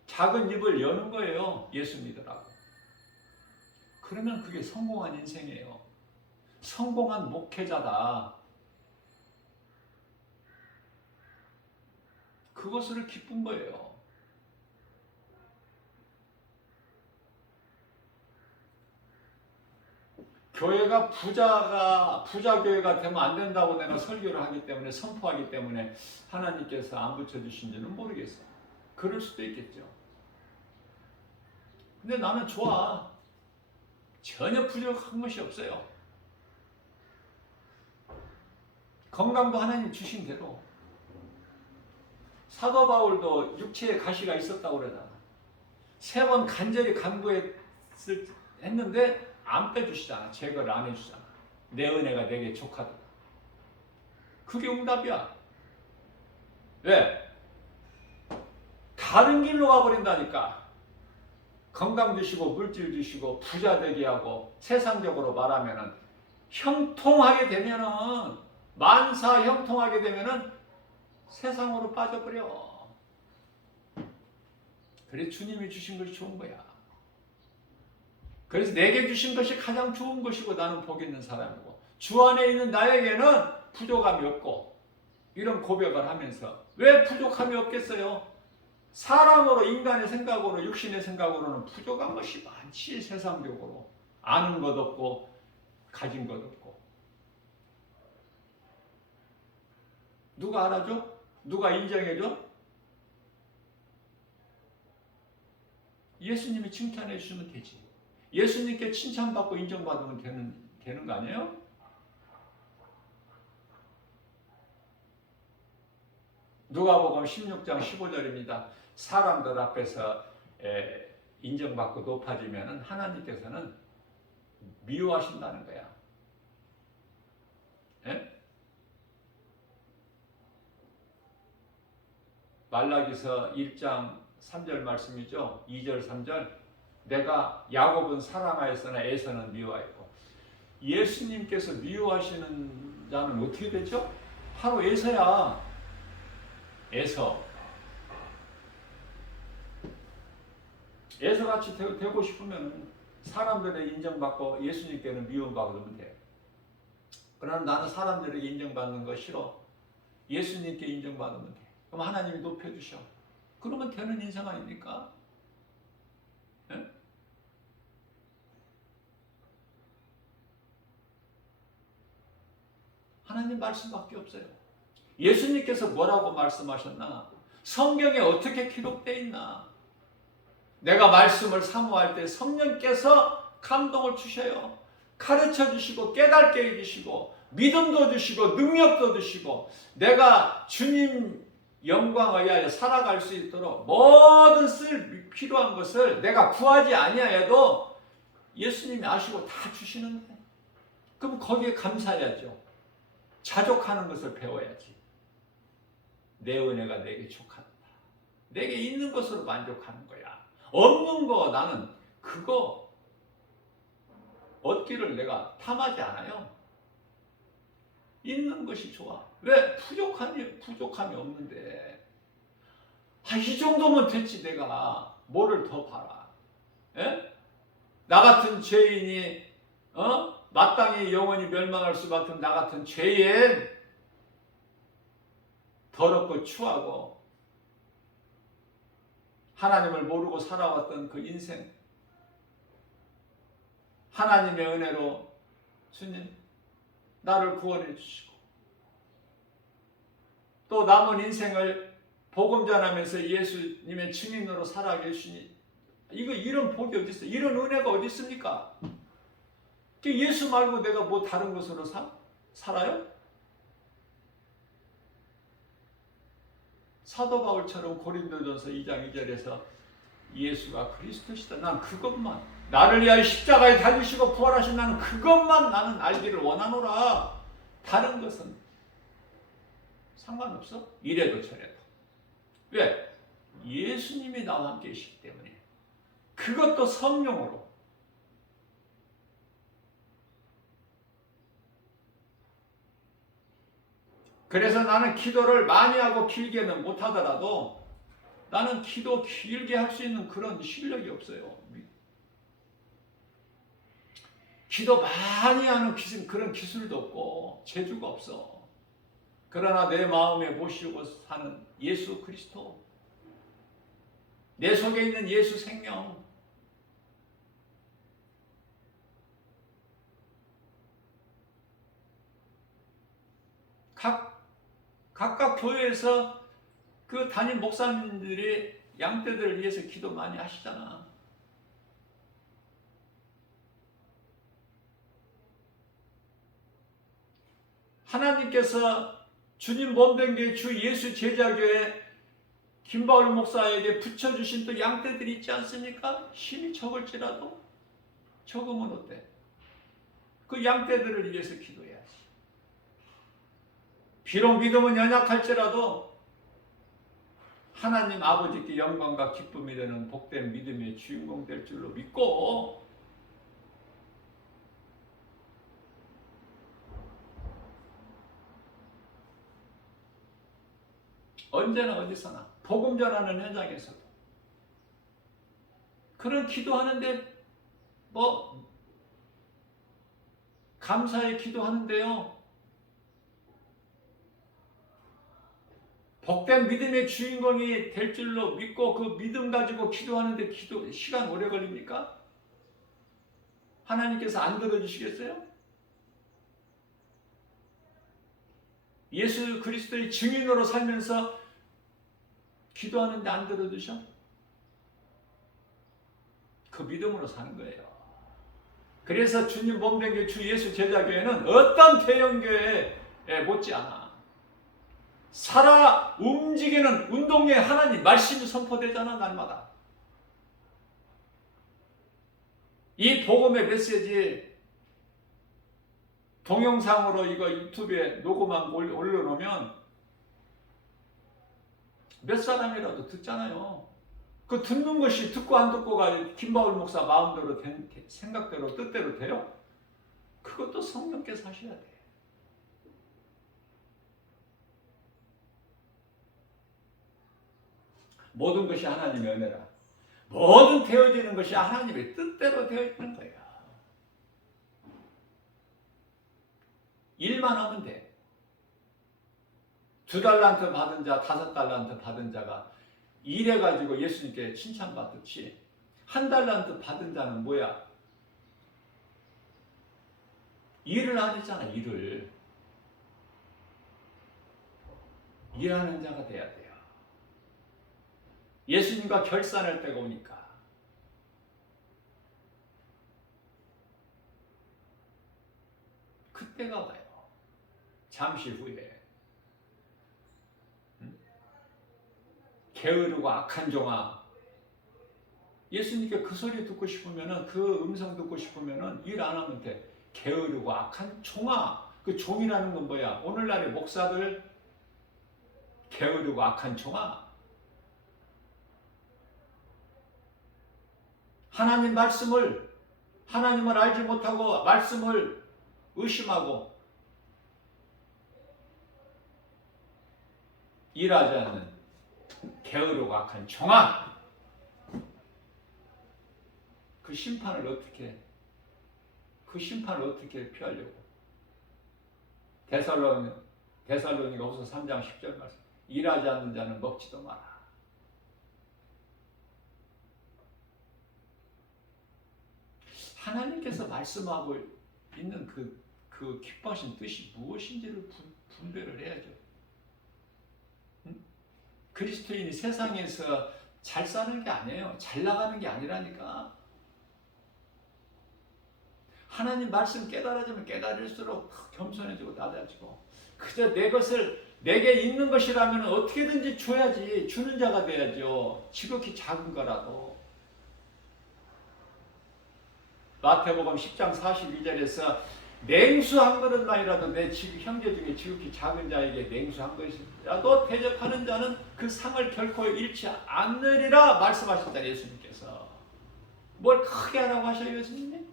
작은 입을 여는 거예요. 예수 믿으라고. 그러면 그게 성공한 인생이에요. 성공한 목회자다. 그것을 기쁜 거예요. 교회가 부자 교회가 되면 안 된다고 내가 설교를 하기 때문에 선포하기 때문에 하나님께서 안 붙여주신지는 모르겠어요. 그럴 수도 있겠죠. 근데 나는 좋아. 전혀 부족한 것이 없어요. 건강도 하나님 주신 대로. 사도 바울도 육체에 가시가 있었다고 그러잖아. 3번 간절히 간구했는데 안 빼주시잖아. 제거를 안 해주잖아. 내 은혜가 내게 족하다. 그게 응답이야. 왜? 다른 길로 가버린다니까. 건강 주시고 물질 주시고 부자 되게 하고 세상적으로 말하면은 형통하게 되면은 만사 형통하게 되면은 세상으로 빠져버려. 그래 주님이 주신 것이 좋은 거야. 그래서 내게 주신 것이 가장 좋은 것이고 나는 복 있는 사람이고 주 안에 있는 나에게는 부족함이 없고 이런 고백을 하면서 왜 부족함이 없겠어요? 사람으로 인간의 생각으로 육신의 생각으로는 부족한 것이 많지. 세상적으로 아는 것 없고 가진 것 없고 누가 알아줘? 누가 인정해줘? 예수님이 칭찬해 주시면 되지. 예수님께 칭찬받고 인정받으면 되는 거 아니에요? 누가복음 16장 15절입니다. 사람들 앞에서 인정받고 높아지면 하나님께서는 미워하신다는 거야. 에? 말라기서 1장 3절 말씀이죠. 2절 3절. 내가 야곱은 사랑하였으나 에서는 미워하였고. 예수님께서 미워하시는 자는 어떻게 되죠? 바로 에서야. 에서. 에서같이 되고 싶으면 사람들의 인정받고 예수님께는 미움받으면 돼. 그러나 나는 사람들에게 인정받는 거 싫어. 예수님께 인정받으면 돼. 그럼 하나님이 높여주셔. 그러면 되는 인생 아닙니까? 네? 하나님 말씀밖에 없어요. 예수님께서 뭐라고 말씀하셨나? 성경에 어떻게 기록되어 있나? 내가 말씀을 사모할 때 성령께서 감동을 주셔요. 가르쳐 주시고 깨닫게 해주시고 믿음도 주시고 능력도 주시고 내가 주님 영광을 위하여 살아갈 수 있도록 모든 쓸 필요한 것을 내가 구하지 아니하여도 예수님이 아시고 다 주시는데 그럼 거기에 감사해야죠. 자족하는 것을 배워야지. 내 은혜가 내게 족하다. 내게 있는 것으로 만족하는 거야. 없는 거 나는 그거 얻기를 내가 탐하지 않아요. 있는 것이 좋아. 왜? 부족함이 없는데. 이 정도면 됐지 내가. 뭐를 더 바라. 에? 나 같은 죄인이 마땅히 영원히 멸망할 수 같은 나 같은 죄인 더럽고 추하고 하나님을 모르고 살아왔던 그 인생 하나님의 은혜로 주님 나를 구원해 주시고 또 남은 인생을 복음 전하면서 예수님의 증인으로 살아가게 해주시니 이런 복이 어디 있어요? 이런 은혜가 어디 있습니까? 예수 말고 내가 뭐 다른 것으로 살아요? 사도 바울처럼 고린도전서 2장 2절에서 예수가 그리스도시다. 난 그것만 나를 위하여 십자가에 달리시고 부활하신 나는 그것만 나는 알기를 원하노라. 다른 것은 상관없어. 이래도 저래도. 왜? 예수님이 나와 함께 계시기 때문에. 그것도 성령으로. 그래서 나는 기도를 많이 하고 길게는 못하더라도 나는 기도 길게 할 수 있는 그런 실력이 없어요. 기도 많이 하는 그런 기술도 없고 재주가 없어. 그러나 내 마음에 모시고 사는 예수 그리스도, 내 속에 있는 예수 생명, 각각 교회에서 그 담임 목사님들이 양떼들을 위해서 기도 많이 하시잖아. 하나님께서 주님 몸된 게 주 예수 제자교회 김바울 목사에게 붙여주신 또 양떼들이 있지 않습니까? 힘이 적을지라도 적으면 어때? 그 양떼들을 위해서 기도해야지. 비록 믿음은 연약할지라도 하나님 아버지께 영광과 기쁨이 되는 복된 믿음의 주인공 될 줄로 믿고 언제나 어디서나 복음 전하는 현장에서도 그런 기도하는데 뭐 감사의 기도하는데요. 복된 믿음의 주인공이 될 줄로 믿고 그 믿음 가지고 기도하는데 시간 오래 걸립니까? 하나님께서 안 들어주시겠어요? 예수 그리스도의 증인으로 살면서 기도하는데 안 들어주셔? 그 믿음으로 사는 거예요. 그래서 주님 몸된 게 주 예수 제자교회는 어떤 대형교회에 못지않아 살아 움직이는 운동의 하나님 말씀이 선포되잖아. 날마다 이 복음의 메시지 동영상으로 이거 유튜브에 녹음한 걸 올려놓으면 몇 사람이라도 듣잖아요. 그 듣는 것이 듣고 안 듣고가 김바울 목사 마음대로 생각대로 뜻대로 돼요? 그것도 성령께서 하셔야 돼. 모든 것이 하나님의 은혜라. 모든 되어지는 것이 하나님의 뜻대로 되어 있는 거예요. 일만 하면 돼. 2달란트 받은 자, 5달란트 받은 자가 일해가지고 예수님께 칭찬받듯이 1달란트 받은 자는 뭐야? 일을 안 했잖아, 일을. 일하는 자가 돼야 돼요. 예수님과 결산할 때가 오니까. 그때가 와요. 잠시 후에. 게으르고 악한 종아. 예수님께 그 소리 듣고 싶으면은, 그 음성 듣고 싶으면은 일 안 하면 돼. 게으르고 악한 종아. 그 종이라는 건 뭐야? 오늘날의 목사들 게으르고 악한 종아. 하나님 말씀을, 하나님을 알지 못하고 말씀을 의심하고 일하지 않는 게으르고 악한 종아. 그 심판을 어떻게 피하려고? 데살로니가후서 3장 10절 말씀. 일하지 않는 자는 먹지도 마라. 하나님께서 말씀하고 있는 그 기뻐하신 뜻이 무엇인지를 분별을 해야죠. 그리스도인이 세상에서 잘 사는 게 아니에요. 잘 나가는 게 아니라니까. 하나님 말씀 깨달아지면 깨달을수록 겸손해지고 낮아지고, 그저 내 것을 내게 있는 것이라면 어떻게든지 줘야지. 주는 자가 돼야죠. 지극히 작은 거라도. 마태복음 10장 42절에서 냉수 한 그릇만이라도 내 형제 중에 지극히 작은 자에게 냉수 한 그릇이라도 대접하는 자는 그 상을 결코 잃지 않으리라 말씀하셨다, 예수님께서. 뭘 크게 하라고 하셔요, 예수님이?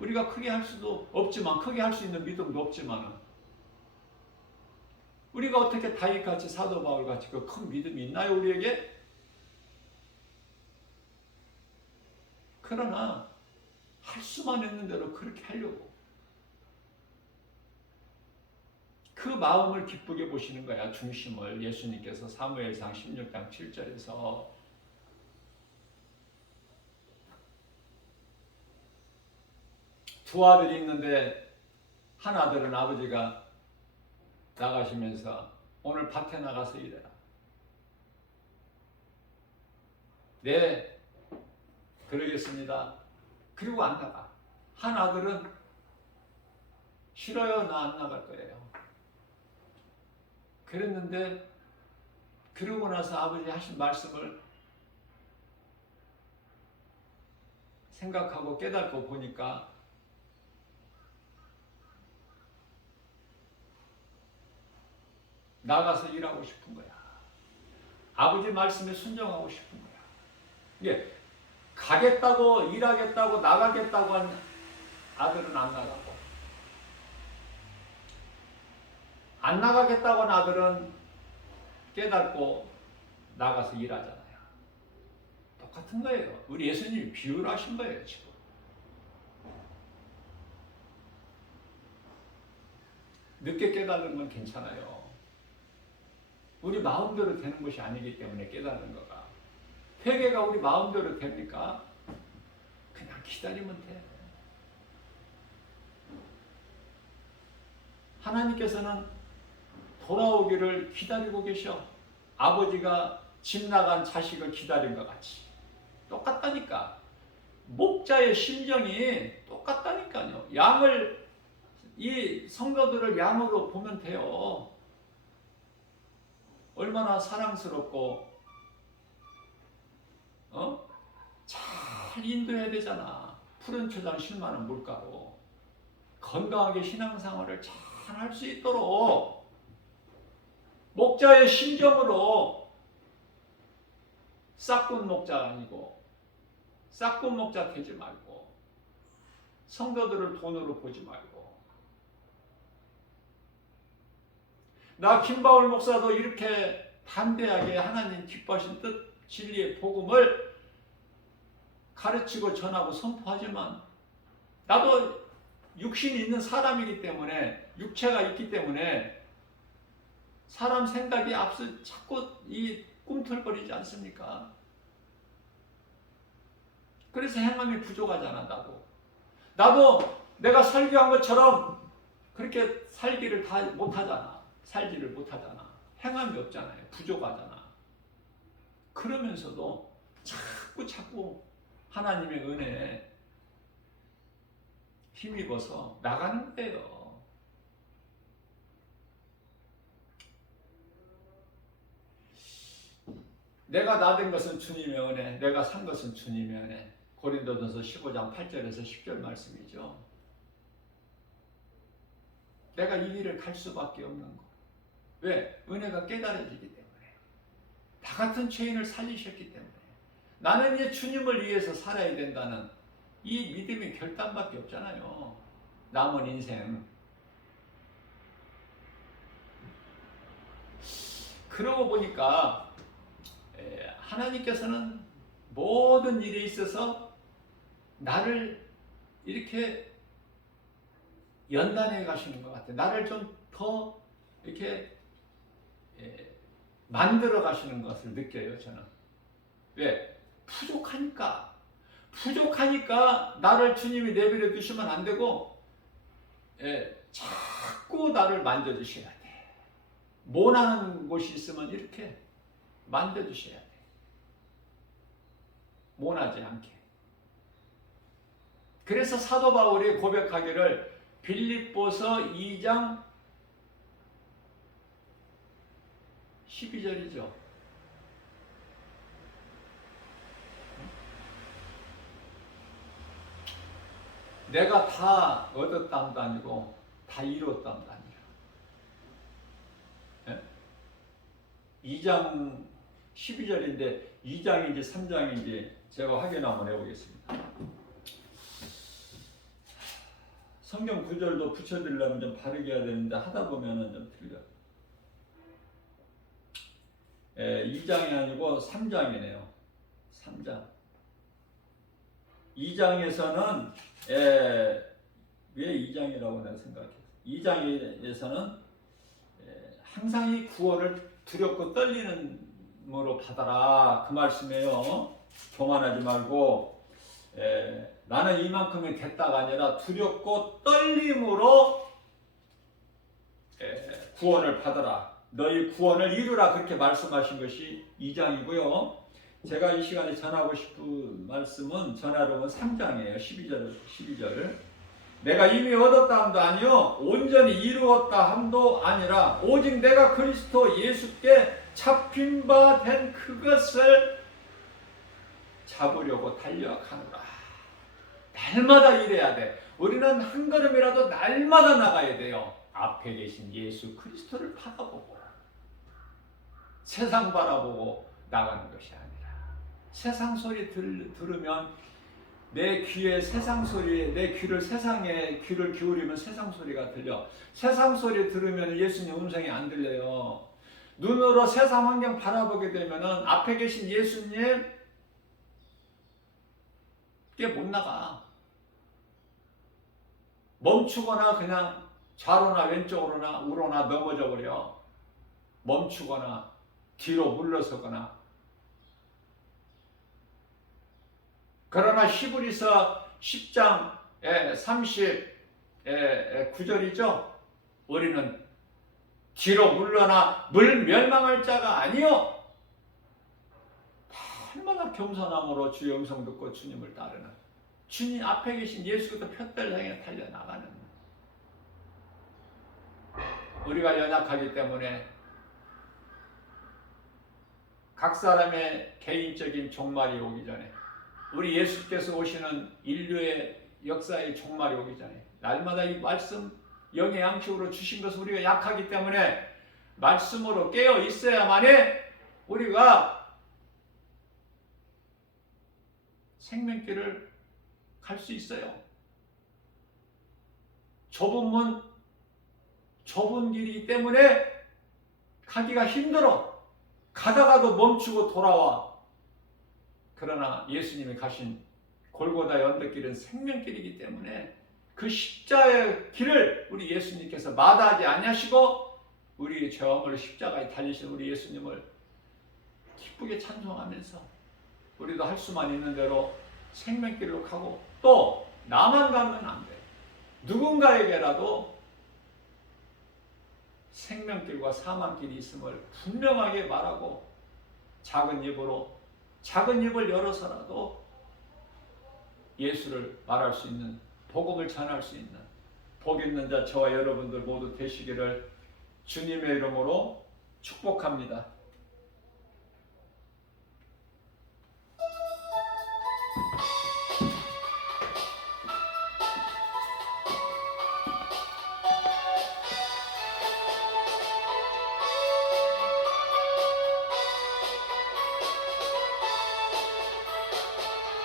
우리가 크게 할 수도 없지만, 크게 할 수 있는 믿음도 없지만, 우리가 어떻게 다윗같이, 사도 바울같이 그 큰 믿음이 있나요, 우리에게? 그러나 할 수만 있는 대로 그렇게 하려고. 그 마음을 기쁘게 보시는 거야, 중심을. 예수님께서 사무엘상 16장 7절에서 두 아들이 있는데 한 아들은 아버지가 나가시면서 오늘 밭에 나가서 일해라. 네, 그러겠습니다. 그리고 안 나가. 한 아들은 싫어요, 나 안 나갈 거예요. 그랬는데 그러고 나서 아버지 하신 말씀을 생각하고 깨닫고 보니까 나가서 일하고 싶은 거야. 아버지 말씀에 순종하고 싶은 거야. 이게 가겠다고, 일하겠다고, 나가겠다고 한 아들은 안 나가고, 안 나가겠다고 한 아들은 깨닫고 나가서 일하잖아요. 똑같은 거예요. 우리 예수님이 비유를 하신 거예요, 지금. 늦게 깨닫는 건 괜찮아요. 우리 마음대로 되는 것이 아니기 때문에 깨닫는 거가. 회개가 우리 마음대로 됩니까? 그냥 기다리면 돼. 하나님께서는 돌아오기를 기다리고 계셔. 아버지가 집 나간 자식을 기다린 것 같이. 똑같다니까. 목자의 심정이 똑같다니까요. 이 성도들을 양으로 보면 돼요. 얼마나 사랑스럽고, 잘 인도해야 되잖아. 푸른 초장 10만원 물가로. 건강하게 신앙생활을 잘 할 수 있도록 목자의 심정으로 싹군 목자가 아니고 싹군 목자 되지 말고 성도들을 돈으로 보지 말고 나 김바울 목사도 이렇게 담대하게 하나님 기뻐하신 뜻 진리의 복음을 가르치고 전하고 선포하지만 나도 육신이 있는 사람이기 때문에 육체가 있기 때문에 사람 생각이 앞서 자꾸 이 꿈틀거리지 않습니까? 그래서 행함이 부족하잖아. 나도 내가 설교한 것처럼 그렇게 살지를 못하잖아. 행함이 없잖아요. 부족하잖아. 그러면서도 자꾸 하나님의 은혜에 힘입어서 나가는 거예요. 내가 나된 것은 주님의 은혜, 내가 산 것은 주님의 은혜. 고린도전서 15장 8절에서 10절 말씀이죠. 내가 이 길을 갈 수밖에 없는 거. 왜? 은혜가 깨달아지기 때문에. 다 같은 죄인을 살리셨기 때문에. 나는 이제 주님을 위해서 살아야 된다는 이 믿음의 결단밖에 없잖아요. 남은 인생. 그러고 보니까 하나님께서는 모든 일에 있어서 나를 이렇게 연단해 가시는 것 같아요. 나를 좀 더 이렇게 만들어 가시는 것을 느껴요, 저는. 왜? 부족하니까 나를 주님이 내버려 두시면 안 되고 자꾸 나를 만져주셔야 돼. 모나는 곳이 있으면 이렇게 만져주셔야 돼. 모나지 않게. 그래서 사도 바울이 고백하기를 빌립보서 2장 12절이죠. 내가 다 얻었담도 아니고 다 이뤘담도 아니라. 2장 12절인데 2장인지 3장인지 제가 확인 한번 해보겠습니다. 성경 구절도 붙여드리려면 좀 바르게 해야 되는데 하다 보면은 좀 틀려. 2장이 아니고 3장이네요. 3장. 2장에서는 왜 2장이라고 내가 생각했어요. 2장에서는 항상 이 구원을 두렵고 떨리는으로 받아라 그 말씀이에요. 교만하지 말고 나는 이만큼이 됐다가 아니라 두렵고 떨림으로 구원을 받아라. 너희 구원을 이루라 그렇게 말씀하신 것이 2장이고요. 제가 이 시간에 전하고 싶은 말씀은 전하려면 3장이에요. 12절. 내가 이미 얻었다 함도 아니요 온전히 이루었다 함도 아니라 오직 내가 그리스도 예수께 잡힌 바 된 그것을 잡으려고 달려가노라. 날마다 일해야 돼. 우리는 한 걸음이라도 날마다 나가야 돼요. 앞에 계신 예수 그리스도를 바라보고 세상 바라보고 나가는 것이 아니라 세상 소리 들으면 내 귀에 세상 소리에 내 귀를 세상에 귀를 기울이면 세상 소리가 들려. 세상 소리 들으면 예수님 음성이 안 들려요. 눈으로 세상 환경 바라보게 되면은 앞에 계신 예수님께 못 나가. 멈추거나 그냥 좌로나 왼쪽으로나 우로나 넘어져 버려. 멈추거나 뒤로 물러서거나. 그러나 히브리서 10장 39절이죠. 우리는 뒤로 물러나 물 멸망할 자가 아니요 얼마나 겸손함으로 주의 음성 듣고 주님을 따르는 주님 앞에 계신 예수께서 푯대를 향해 달려나가는 우리가 연약하기 때문에 각 사람의 개인적인 종말이 오기 전에 우리 예수께서 오시는 인류의 역사의 종말이 오기 전에 날마다 이 말씀 영의 양식으로 주신 것을 우리가 약하기 때문에 말씀으로 깨어 있어야만이 우리가 생명길을 갈 수 있어요. 좁은 문, 좁은 길이기 때문에 가기가 힘들어. 가다가도 멈추고 돌아와. 그러나 예수님이 가신 골고다의 언덕길은 생명길이기 때문에 그 십자의 길을 우리 예수님께서 마다하지 아니하시고 우리의 죄함을 십자가에 달리신 우리 예수님을 기쁘게 찬송하면서 우리도 할 수만 있는 대로 생명길로 가고, 또 나만 가면 안 돼. 누군가에게라도 생명길과 사망길이 있음을 분명하게 말하고 작은 입을 열어서라도 예수를 말할 수 있는, 복음을 전할 수 있는 복 있는 자 저와 여러분들 모두 되시기를 주님의 이름으로 축복합니다.